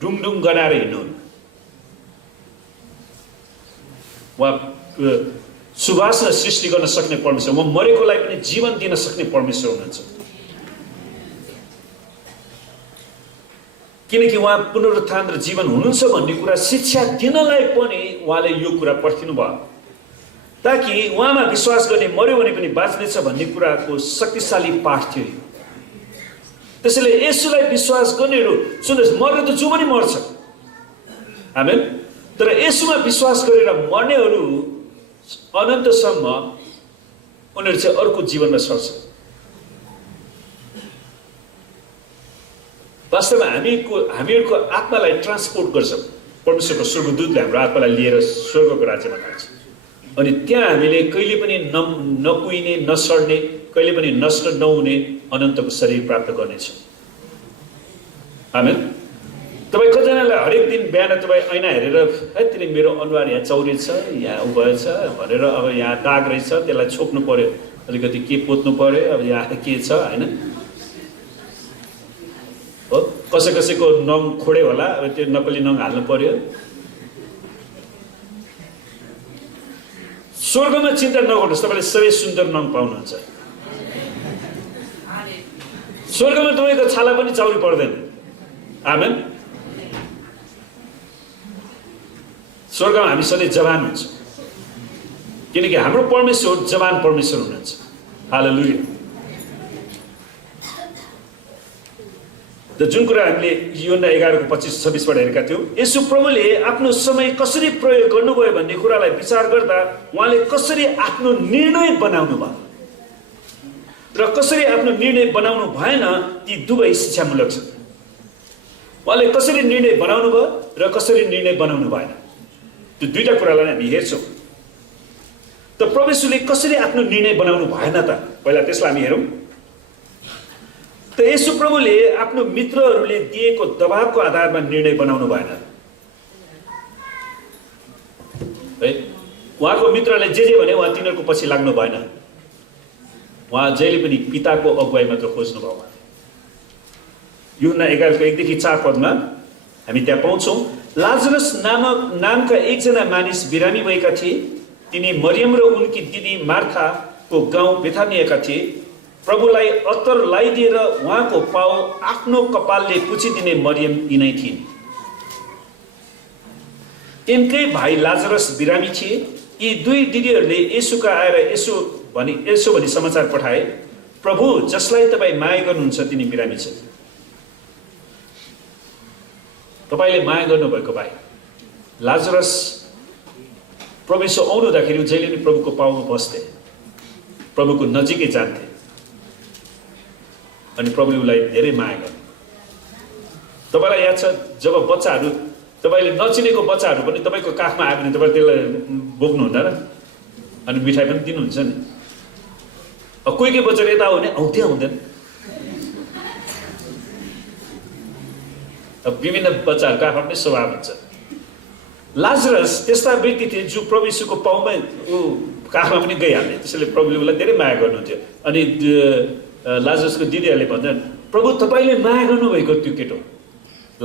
डुङडुङ गनाएर हिँड्नुहुन्न। उहाँ सुवासना सृष्टि गर्न सक्ने परमेश्वर, उहाँ मरेकोलाई पनि जीवन दिन सक्ने परमेश्वर हुनुहुन्छ। किनकि उहाँ पुनरुत्थान र जीवन हुनुहुन्छ भन्ने कुरा शिक्षा दिनलाई पनि उहाँले यो कुरा पर्खिनु भयो, ताकि उहाँमा विश्वास गर्ने मर्यो भने पनि बाँच्नेछ भन्ने कुराको शक्तिशाली पाठ थियो। त्यसैले येशूलाई विश्वास गर्नेहरू सुन्नुहोस्, मर्ने त जो पनि मर्छ। आमेन। तर येशूमा विश्वास गरेर मर्नेहरू अनन्तसम्म उनीहरू चाहिँ अर्को जीवनमा सर्छ। वास्तवमा हामीहरूको आत्मालाई ट्रान्सपोर्ट गर्छ परमेश्वरको स्वर्गदूतले हाम्रो आत्मालाई लिएर स्वर्गको राज्यमा लान्छ अनि त्यहाँ हामीले कहिले पनि नकुइने नसड्ने कहिले पनि नष्ट नहुने अनन्तको शरीर प्राप्त गर्नेछौँ आमेन तपाईँ कतिजनालाई हरेक दिन बिहान तपाईँ ऐना हेरेर है मेरो अनुहार यहाँ चौरी छ यहाँ उ भएछ भनेर अब यहाँ दाग रहेछ त्यसलाई छोप्नु पर्यो अलिकति के पोत्नु पर्यो अब यहाँ के छ होइन हो कसैको नङ खोडे होला अब त्यो नक्कली नङ हाल्नु पर्यो स्वर्गमा चिन्ता नगर्नुहोस् तपाईँले सबै सुन्दर नङ पाउनुहुन्छ स्वर्गमा तपाईँको छाला पनि चौरी पर्दैन आमेन स्वर्गमा हामी सधैँ जवान हुन्छ किनकि हाम्रो परमेश्वर जवान परमेश्वर हुनुहुन्छ हालेलुया त जुन कुरा हामीले यूहन्ना 11:25-26 बाट हेरेका थियौँ यसु प्रभुले आफ्नो समय कसरी प्रयोग गर्नुभयो भन्ने कुरालाई विचार गर्दा उहाँले कसरी आफ्नो निर्णय बनाउनु भयो र कसरी आफ्नो निर्णय बनाउनु भएन ती दुवै शिक्षामूलक छन् उहाँले कसरी निर्णय बनाउनु भयो र कसरी निर्णय बनाउनु भएन त्यो दुईटा कुरालाई हामी हेर्छौँ त प्रभुले कसरी आफ्नो निर्णय बनाउनु भएन त पहिला त्यसलाई हामी हेरौँ त यसु प्रभुले आफ्नो मित्रहरूले दिएको दबावको आधारमा निर्णय बनाउनु भएन है उहाँको मित्रले जे भने उहाँ तिनीहरूको पछि लाग्नु भएन उहाँ जहिले पनि पिताको अगुवाई मात्र खोज्नु भयो यूहन्ना 11:1-4 पदमा हामी त्यहाँ पाउँछौँ लाजरस नामका एकजना मानिस बिरामी भएका थिए तिनी मरियम र उनकी दिदी मार्थाको गाउँ बेथानियाका थिए प्रभुलाई अत्तर लगाइदिएर उहाँको पाउ आफ्नो कपालले पुछिदिने मरियम यिनै थिइन् तिनकै भाइ लाजरस बिरामी थिए यी दुई दिदीहरूले येशूका आएर यसो भनी समाचार पठाए प्रभु जसलाई तपाईँ माया गर्नुहुन्छ तिनी बिरामी छन् तपाईले माया गर्नुभएको भाइ लाजरस प्रभु येशू आउनुहुँदाखेरि जहिले पनि प्रभुको पाउमा बस्थे प्रभुको नजिकै जान्थे अनि प्रभुले उसलाई धेरै माया गर्नु तपाईलाई याद छ जब बच्चाहरू तपाईले नचिनेको बच्चाहरू पनि तपाईको काखमा आयो भने तपाईले त्यसलाई बोक्नुहुन्न र अनि मिठाई पनि दिनुहुन्छ नि कोही बच्चाले यता आयो भने आउँथ्यो आउँदैन विभिन्न बच्चाहरूको आफ्नै स्वभाव हुन्छ लाजरस त्यस्ता व्यक्ति थिए जो प्रभु येशूको पाउमा काखमा पनि गइहाल्ने त्यसैले प्रभुले उसलाई धेरै माया गर्नुहुन्थ्यो अनि लाजरसको दिदीहरूले भन्छन् प्रभु तपाईँले माया गर्नुभएको त्यो केटो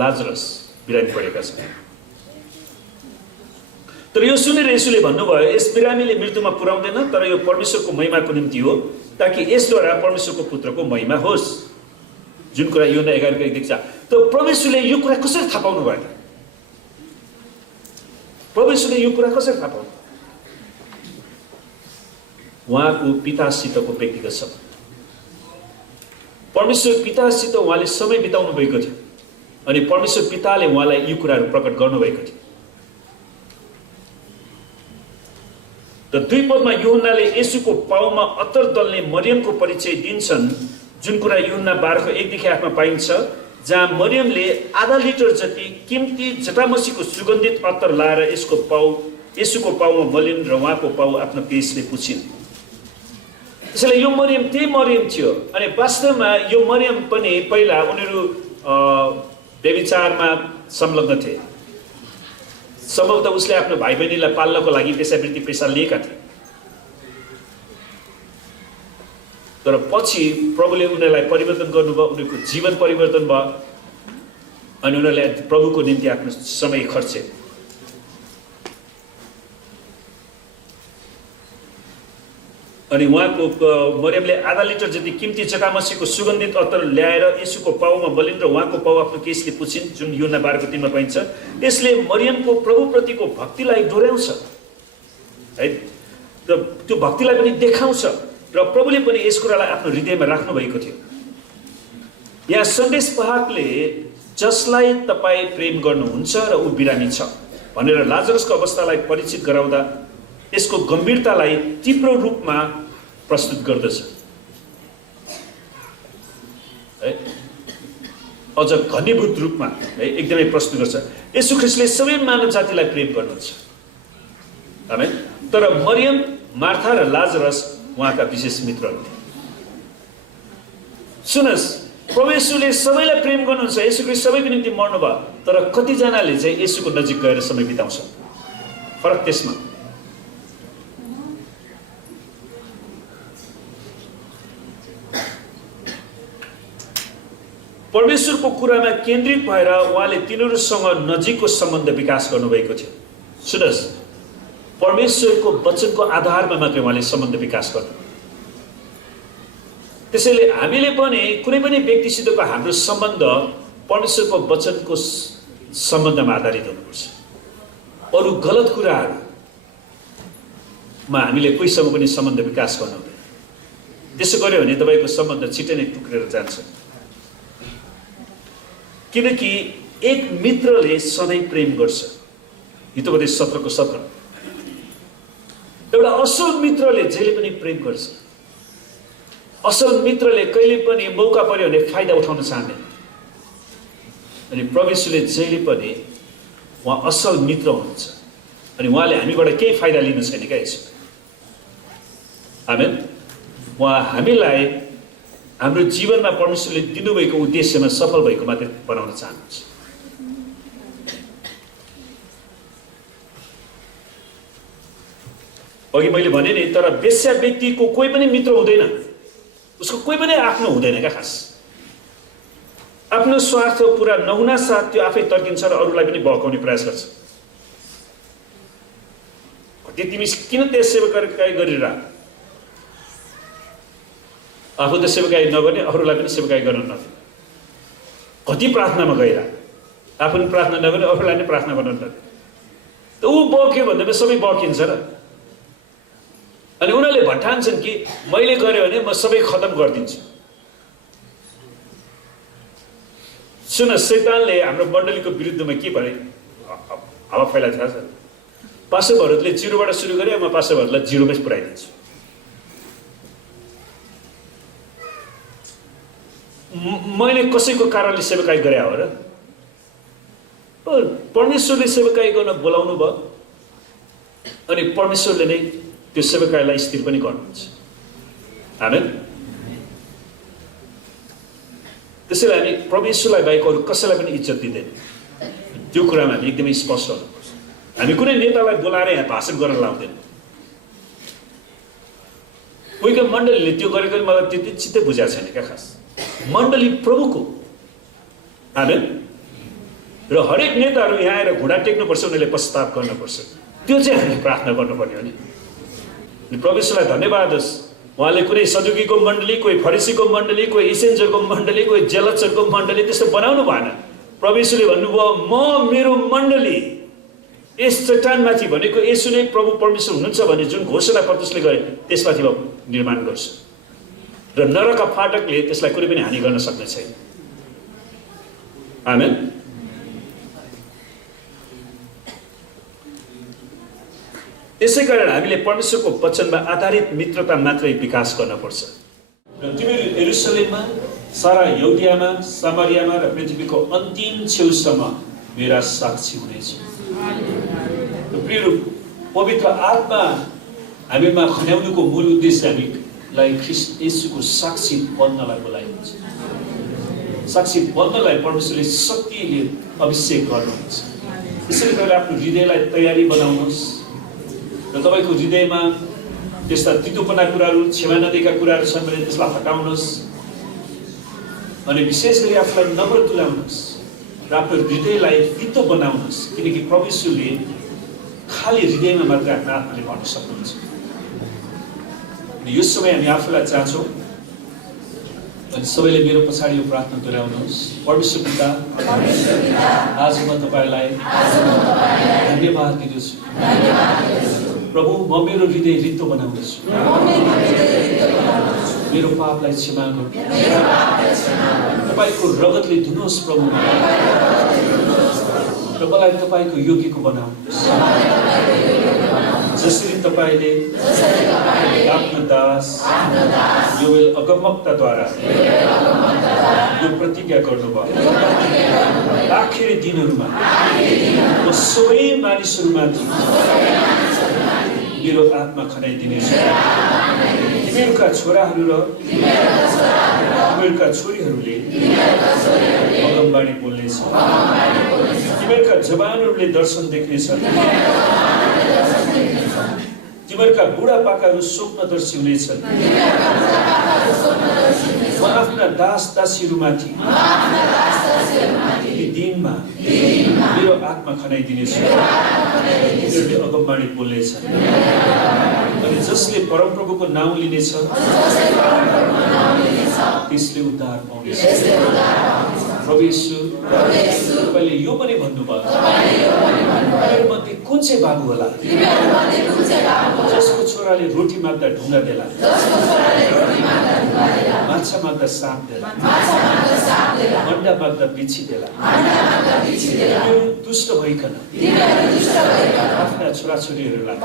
लाजरस बिरामी परेका छन् तर यो सुनेर येशूले भन्नुभयो यस बिरामीले मृत्युमा पुर्याउँदैन तर यो परमेश्वरको महिमाको निम्ति हो ताकि यसद्वारा परमेश्वरको पुत्रको महिमा होस् जुन कुरा यूहन्ना 11:1 त प्रभु येशूले यो कुरा कसरी थाहा पाउनु भयो त प्रभु येशूले यो कुरा कसरी थाहा पाउनु उहाँको पितासितको व्यक्तिगत सम्बन्ध परमेश्वर पितासित उहाँले समय बिताउनु भएको थियो अनि परमेश्वर पिताले उहाँलाई यो कुराहरू प्रकट गर्नुभएको थियो त 2 पदमा यूहन्नाले येशूको पाउमा अत्तर दल्ने मरियमको परिचय दिन्छन् जुन कुरा यूहन्ना 12:1-8 मा पाइन्छ जहाँ मरियमले आधा लिटर जति कीमती जटामसीको सुगन्धित अत्तर लाएर येशूको पाउमा मलिन र उहाँको पाउ आफ्नो केशले पुछिन् त्यसैले यो मरियम त्यही मरियम थियो अनि वास्तवमा यो मरियम पनि पहिला उनीहरू व्यभिचारमा संलग्न थिए सम्भवतः उसले आफ्नो भाइ बहिनीलाई पाल्नको लागि पेशावृत्ति पेशा लिएका थिए तर पछि प्रभुले उनीहरूलाई परिवर्तन गर्नुभयो उनीहरूको जीवन परिवर्तन भयो अनि उनीहरूले प्रभुको निम्ति आफ्नो समय खर्चे अनि उहाँको मरियमले आधा लिटर जति कीमती जटामसीको सुगन्धित अत्तर ल्याएर येशूको पाउमा बलिन र उहाँको पाउ आफ्नो केशले पुछिन् जुन यूहन्ना 12:3 मा पाइन्छ यसले मरियमको प्रभुप्रतिको भक्तिलाई दोहोऱ्याउँछ है त्यो भक्तिलाई पनि देखाउँछ र प्रभुले पनि यस कुरालाई आफ्नो हृदयमा राख्नु भएको थियो यहाँ सन्देश वाहकले जसलाई तपाईँ प्रेम गर्नुहुन्छ र ऊ बिरामी छ भनेर लाजरसको अवस्थालाई परिचित गराउँदा यसको गम्भीरतालाई तीव्र रूपमा प्रस्तुत गर्दछ है अझ घनीभूत रूपमा है एकदमै प्रस्तुत गर्छ। येशू ख्रीष्टले सबै मानव जातिलाई प्रेम गर्नुहुन्छ। आमेन। तर मरियम, मार्था र लाजरस उहाँका विशेष मित्रहरू थिए। सुनस्, प्रभु येशूले सबैलाई प्रेम गर्नुहुन्छ। येशू ख्रीष्ट सबैको निम्ति मर्नुभयो, तर कतिजनाले चाहिँ येशूको नजिक गएर समय बिताउँछ। फरक त्यसमा। परमेश्वरको कुरामा केन्द्रित भएर उहाँले तिनीहरूसँग नजिकको सम्बन्ध विकास गर्नुभएको थियो। सुनस्, परमेश्वरको वचनको आधारमा मात्रै उहाँले सम्बन्ध विकास गर्नु। त्यसैले हामीले पनि कुनै पनि व्यक्तिसितको हाम्रो सम्बन्ध परमेश्वरको वचनको सम्बन्धमा आधारित हुनुपर्छ। अरू गलत कुराहरूमा हामीले कोहीसँग पनि सम्बन्ध विकास गर्नु हुँदैन। त्यसो गर्यो भने तपाईँको सम्बन्ध छिट्टै नै टुक्रेर जान्छ। किनकि एक मित्रले सधैँ प्रेम गर्छ। हितोपदेश 17:17। एउटा असल मित्रले जहिले पनि प्रेम गर्छ। असल मित्रले कहिले पनि मौका पर्यो भने फाइदा उठाउन चाहँदैन। अनि परमेश्वरले जहिले पनि उहाँ असल मित्र हुनुहुन्छ अनि उहाँले हामीबाट केही फाइदा लिनु छैन क्या यसो। आमेन। उहाँ हामीलाई हाम्रो जीवनमा परमेश्वरले दिनुभएको उद्देश्यमा सफल भएको मात्रै बनाउन चाहनुहुन्छ। अघि मैले भने नि, तर बेस्या व्यक्तिको कोही पनि मित्र हुँदैन। उसको कोही पनि आफ्नो हुँदैन क्या। खास आफ्नो स्वार्थ पुरा नहुना साथ त्यो आफै तर्किन्छ र अरूलाई पनि बहकाउने प्रयास गर्छ। तिमी किन त्यस सेवाकाई गरिरह, आफू त सेवाकाई नगर्ने, अरूलाई पनि सेवाकाई गर्न नदिने। कति प्रार्थनामा गएर आफू पनि प्रार्थना नगर्ने, अरूलाई पनि प्रार्थना गर्न नदिने। त ऊ बक्यो भन्दा सबै बकिन्छ र। अनि उनीहरूले भट्टान्छन् कि मैले गरेँ भने म सबै खतम गरिदिन्छु। सुन, शैतानले हाम्रो मण्डलीको विरुद्धमा के भने हावा फैलाएको थाहा छ। पास्टर भरतले 0बाट सुरु गरे, म पास्टर भरतलाई 0मै पुऱ्याइदिन्छु। मैले कसैको कारणले सेवाकाई गरे हो र? परमेश्वरले सेवाकाई गर्न बोलाउनु भयो अनि परमेश्वरले नै त्यो सेवाकाईलाई स्थिर पनि गर्नुहुन्छ। आमेन। त्यसैले हामी परमेश्वरलाई बाहेक अरू कसैलाई पनि इज्जत दिँदैन। त्यो कुरामा हामी एकदमै स्पष्ट हुनुपर्छ। हामी कुनै नेतालाई बोलाएर यहाँ भाषण गर्न लाउँदैन। कोहीको मण्डलीले त्यो गरेको मलाई त्यति चित्तै बुझाएको छैन क्या। खास मण्डली प्रभुको। आमेन। र हरेक नेताहरू यहाँ आएर घुँडा टेक्नुपर्छ, उनीहरूले पश्चाताप गर्नुपर्छ। त्यो चाहिँ हामीले प्रार्थना गर्नुपर्ने हो नि। परमेश्वरलाई धन्यवाद होस्, उहाँले कुनै सदुकीको मण्डली, कोही फरिसीको मण्डली, कोही इसेन्जरको मण्डली, कोही जेलचरको मण्डली त्यस्तो बनाउनु भएन। परमेश्वरले भन्नुभयो, म मेरो मण्डली यस चट्टानमाथि भनेको यसो नै प्रभु परमेश्वर हुनुहुन्छ भन्ने जुन घोषणा पत्रुसले गरे त्यसमाथि म निर्माण गर्छु र नरकका फाटकले त्यसलाई कुनै पनि हानि गर्न सक्ने छैन। आमेन। त्यसै कारण हामीले परमेश्वरको वचनमा आधारित मित्रता मात्रै विकास गर्नुपर्छ। र तिमीहरू यरुशलेममा, सारा यहुदियामा, सामरियामा र पृथ्वीको अन्तिम छेउसम्म मेरा साक्षी हुनेछ। प्रिय पवित्र आत्मा हामीमा खन्याउनुको मूल उद्देश्य हामीलाई ख्रीष्ट येशूको साक्षी बन्नलाई बोलाएको छ। साक्षी बन्नलाई परमेश्वरले शक्तिले अभिषेक गर्नुहुन्छ। त्यसैले तपाईँले आफ्नो हृदयलाई तयारी बनाउनुहोस् र तपाईँको हृदयमा त्यस्ता तितोपना कुराहरू, क्षमा नदिएका कुराहरू छन् भने त्यसलाई हटाउनुहोस् अनि विशेष गरी आफूलाई नम्र तुल्याउनुहोस् र आफ्नो हृदयलाई तितो बनाउनुहोस्। किनकि परमेश्वरले खाली हृदयमा मात्रै आफ्नो आत्माले भर्न सक्नुहुन्छ। यो समय हामी आफूलाई चाहन्छौँ अनि सबैले मेरो पछाडि यो प्रार्थना दोहोऱ्याउनुहोस्। परमेश्वर पिता, आज म तपाईँलाई धन्यवाद दिँदछु। प्रभु, म मेरो हृदय रित्तो बनाउँदछु। मेरो पापलाई क्षमा गर्नुहोस्। तपाईँको रगतले धुनुहोस् प्रभु र मलाई तपाईँको योग्यको बनाउनुहोस्। जसरी तपाईले आफ्नो दास योवेल अगमवक्ताद्वारा यो प्रतिज्ञा गर्नुभयो आखिरी दिनहरूमा म सबै मानिसहरूमाथि मेरो आत्मा खनाइदिनेछु तिमीहरूका छोराहरू र तिमीहरूका छोरीहरूले अगमबाणी बोल्नेछ तिमीहरूका जवानहरूले दर्शन देख्नेछन् तिमीहरूका बुढापाकाहरू स्वप्नदर्शी हुनेछन् म आफ्ना दास दासीहरूमाथि यी दिनमा मेरो आत्मा खनाइदिनेछु तिनीहरूले अगमबाणी बोल्नेछन् अनि जसले परमप्रभुको नाउँ लिनेछ त्यसले उद्धार पाउनेछ प्रभु येशू तपाईले यो पनि भन्नुभयो तिमीहरूमध्ये कुन चाहिँ बाबु होला जसको छोराले रोटी माग्दा ढुङ्गा देला माछा माग्दा साँप देला अन्डा माग्दा बिच्छी देला तिमीहरू दुष्ट भइकन आफ्ना छोराछोरीहरूलाई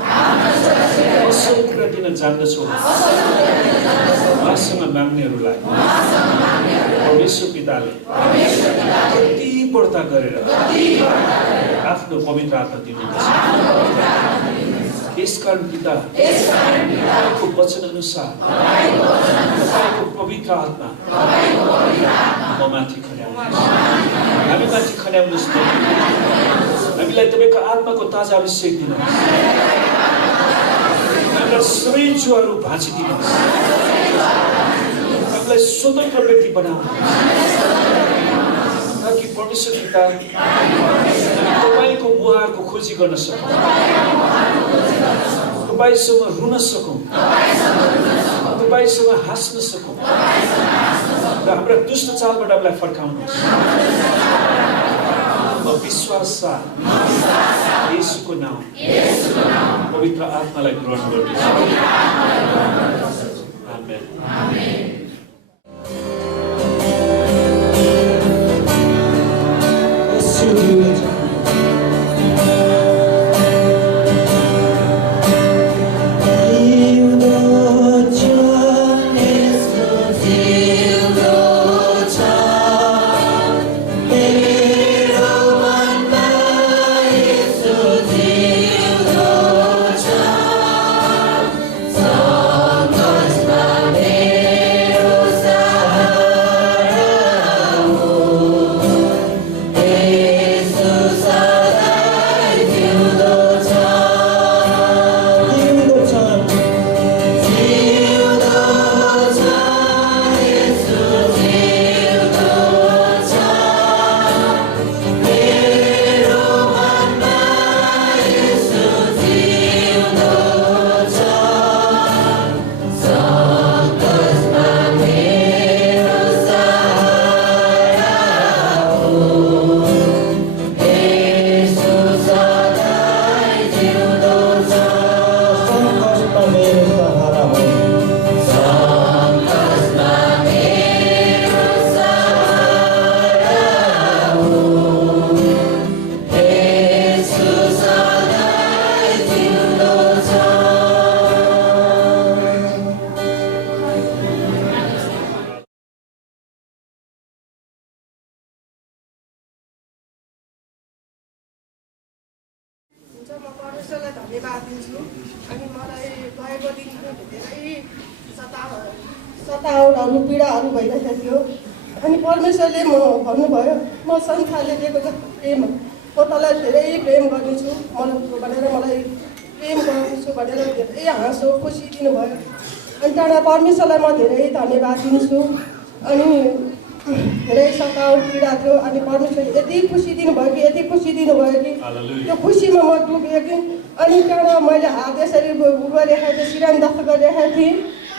असल कुरा दिन जान्दछौ उहाँसँग माग्नेहरूलाई परमेश्वर पिताले कति बढ्ता गरेर आफ्नो पवित्र आत्मा दिनुहुन्छ यसकारण पिता तपाईँको वचन अनुसार तपाईँको पवित्र आत्मा म माथि खन्याउनुहोस् हामी माथि खन्याउनुहोस् हामीलाई तपाईँको आत्माको ताजा अभिषेक दिनुहोस् हामीलाई सबै जुवाहरू भाँचिदिनुहोस् हामीलाई स्वतन्त्र व्यक्ति बनाउनुहोस् ताकि परमेश्वर पिता तपाईँको मुहारको खोजी गर्न सकौँ तपाईँसँग रुन सकौँ तपाईँसँग हाँस्न सकौँ र हाम्रा दुष्ट चालबाट हामीलाई फर्काउनुहोस् म विश्वास साथ येशूको नाम पवित्र आत्मालाई ग्रहण गर्दछु आमेन परमेश्वरलाई धन्यवाद दिन्छु अनि मलाई गएको दिनको धेरै सतावटहरू पीडाहरू भइरहेको थियो अनि परमेश्वरले भन्नुभयो म संसारले दिएको प्रेम म तँलाई धेरै प्रेम गर्नेछु भनेर मलाई प्रेम गर्नेछु भनेर धेरै हाँसो खुसी दिनुभयो अनि त्यहाँबाट परमेश्वरलाई म धेरै धन्यवाद दिन्छु अनि धेरै सतावट पीडा थियो अनि परमेश्वरले यति खुसी दिनुभयो कि त्यो खुसीमा म डुबेँ कि अनि त्यहाँबाट मैले हात यसरी गरिरहेको थिएँ सिरान दस्त गरिरहेको थिएँ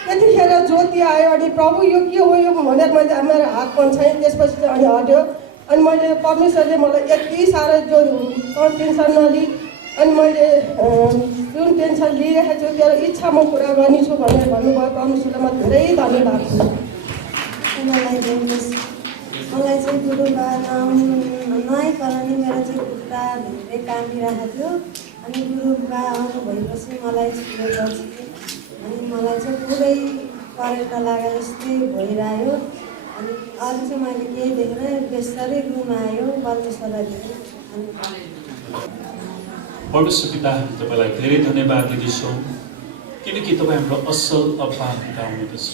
त्यतिखेर ज्योति आयो अनि प्रभु यो के हो यो भनेर मैले मेरो हात पन्छाएँ त्यसपछि चाहिँ अनि हट्यो अनि मैले परमेश्वरले मलाई यति साह्रो जो टेन्सन नलिई अनि मैले जुन टेन्सन लिइरहेको छु त्यो इच्छा म पुरा गर्नेछु भनेर भन्नुभयो परमेश्वरलाई म धेरै धन्यवाद छु मलाई चाहिँ गुरुबा नआइकन नि मेरो चाहिँ खुट्टा धेरै कामिरहेको थियो अनि गुरुबा आउनु भएपछि मलाई स्कुल गर्छु अनि मलाई चाहिँ पुरै करेन्ट लागेर जस्तै भइरह्यो अनि अरू चाहिँ मैले केही देखेन बेसरी रुम आयो परमेश्वरलाई देखेँ अनि परमेश्वर पिता तपाईँलाई धेरै धन्यवाद दिँदैछौँ किनकि तपाईँ हाम्रो असल अब्बा पिता हुनुहुँदछ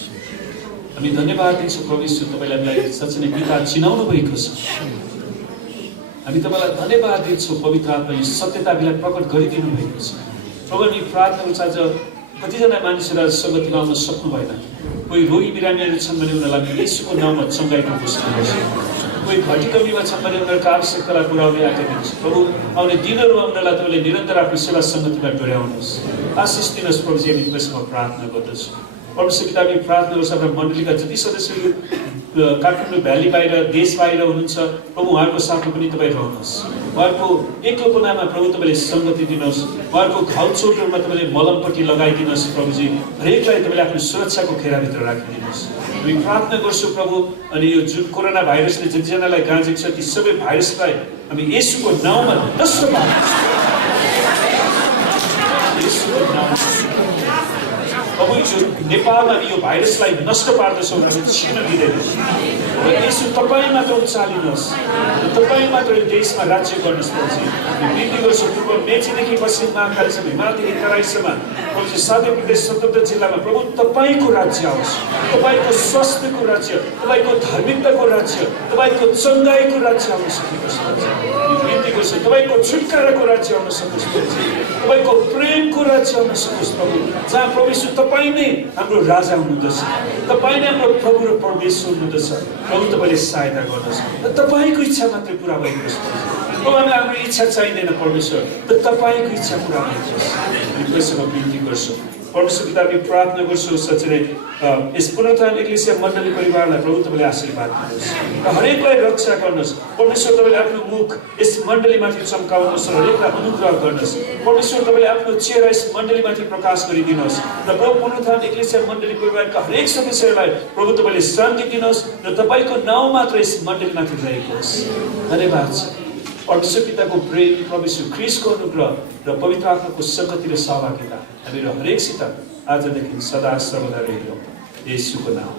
हामी धन्यवाद दिन्छौँ प्रभु यीशु तपाईँले हामीलाई साँच्चै नै पिता चिनाउनु भएको छ हामी तपाईँलाई धन्यवाद दिन्छौँ पवित्र आत्मा यो सत्यता हामीलाई प्रकट गरिदिनु भएको छ प्रभु हामी प्रार्थना गर्छ आज कतिजना मानिसहरू सङ्गतिमा आउन सक्नु भएन कोही रोगी बिरामीहरू छन् भने उनीहरूलाई यीशुको नाममा चङ्गाइको घोषणा गर्छ कोही घटी कमीमा छन् भने उनीहरूको आवश्यकतालाई पुर्याउने आज्ञा दिनुहोस् प्रभु आउने दिनहरूमा उनीहरूलाई तपाईँले निरन्तर आफ्नो सेवा सङ्गतिमा डोर्याउनुहोस् आशिष दिनुहोस् प्रभुजी हामी तपाईँसँग प्रार्थना गर्दछौँ परमेश्वर पिता हामी प्रार्थना गर्छ हाम्रो मण्डलीका जति सदस्यहरू काठमाडौँ भ्याली बाहिर देश बाहिर हुनुहुन्छ प्रभु उहाँहरूको साथमा पनि तपाईँ रहनुहोस् उहाँहरूको एक्लो कुनामा प्रभु तपाईँले सङ्गति दिनुहोस् उहाँहरूको घाउ चोटहरूमा तपाईँले मलमपट्टि लगाइदिनुहोस् प्रभुजी हरेकलाई तपाईँले आफ्नो सुरक्षाको घेराभित्र राखिदिनुहोस् हामी प्रार्थना गर्छौँ प्रभु अनि यो जुन कोरोना भाइरसले जतिजनालाई गाँजेको छ ती सबै भाइरसलाई हामी येशूको नाउँमा नष्ट पार्छौँ येशूको नाउँमा प्रभु यीशु नेपालमा यो भाइरसलाई नष्ट पार्दछौँ हामी छिन दिँदैनौँ येशू तपाईँ मात्र उचालिनुहोस् तपाईँ मात्र यो देशमा राज्य गर्नुहोस् प्रभुजी बिन्ती गर्छौँ पूर्व मेचीदेखि पश्चिम महाकालीसम्म हिमालदेखि तराईसम्म प्रभुजी साथै प्रदेश स्वतन्त्र जिल्लामा प्रभु तपाईँको राज्य आओस् तपाईँको स्वास्थ्यको राज्य तपाईँको धार्मिकताको राज्य तपाईँको चङ्गाइको राज्य आउन सकोस् बिन्ती गर्छौँ तपाईँको छुटकाराको राज्य आउन सकोस् प्रभुजी तपाईँको प्रेमको राज्य आउन सकोस् प्रभु जहाँ प्रभु यीशु तपाईँ नै हाम्रो राजा हुनुहुँदछ तपाईँ नै हाम्रो प्रभु र परमेश्वर हुनुहुँदछ प्रभु तपाईँले सहायता गर्नुहोस् र तपाईँको इच्छा मात्रै पुरा भएको होस् प्रभु हामीलाई हाम्रो इच्छा चाहिँदैन परमेश्वर र तपाईँको इच्छा पुरा भएको होस् तपाईँसँग बिन्ती गर्छौँ परमेश्वर पिता हामी प्रार्थना गर्छौँ साँच्चै नै यस पुनरुत्थान एक्लेसिया मण्डली परिवारलाई प्रभु तपाईँले आशीर्वाद दिनुहोस् र हरेकलाई रक्षा गर्नुहोस् परमेश्वर तपाईँले आफ्नो मुख यस मण्डलीमाथि चम्काउनुहोस् र हरेकलाई अनुग्रह गर्नुहोस् परमेश्वर तपाईँले आफ्नो चेहरा यस मण्डलीमाथि प्रकाश गरिदिनुहोस् र प्रभु पुनरुत्थान एक्लेसिया मण्डली परिवारका हरेक सदस्यहरूलाई प्रभु तपाईँले शान्ति दिनुहोस् र तपाईँको नाउँ मात्र यस मण्डलीमाथि रहेको होस् धन्यवाद छ परमेश्वर पिताको प्रेम प्रभु यीशु ख्रीष्टको अनुग्रह र पवित्र आत्माको संगति र सहभागिता हामीहरू हरेकसित आजदेखि सदा सर्वदा रहिरहूँ येशूको नाम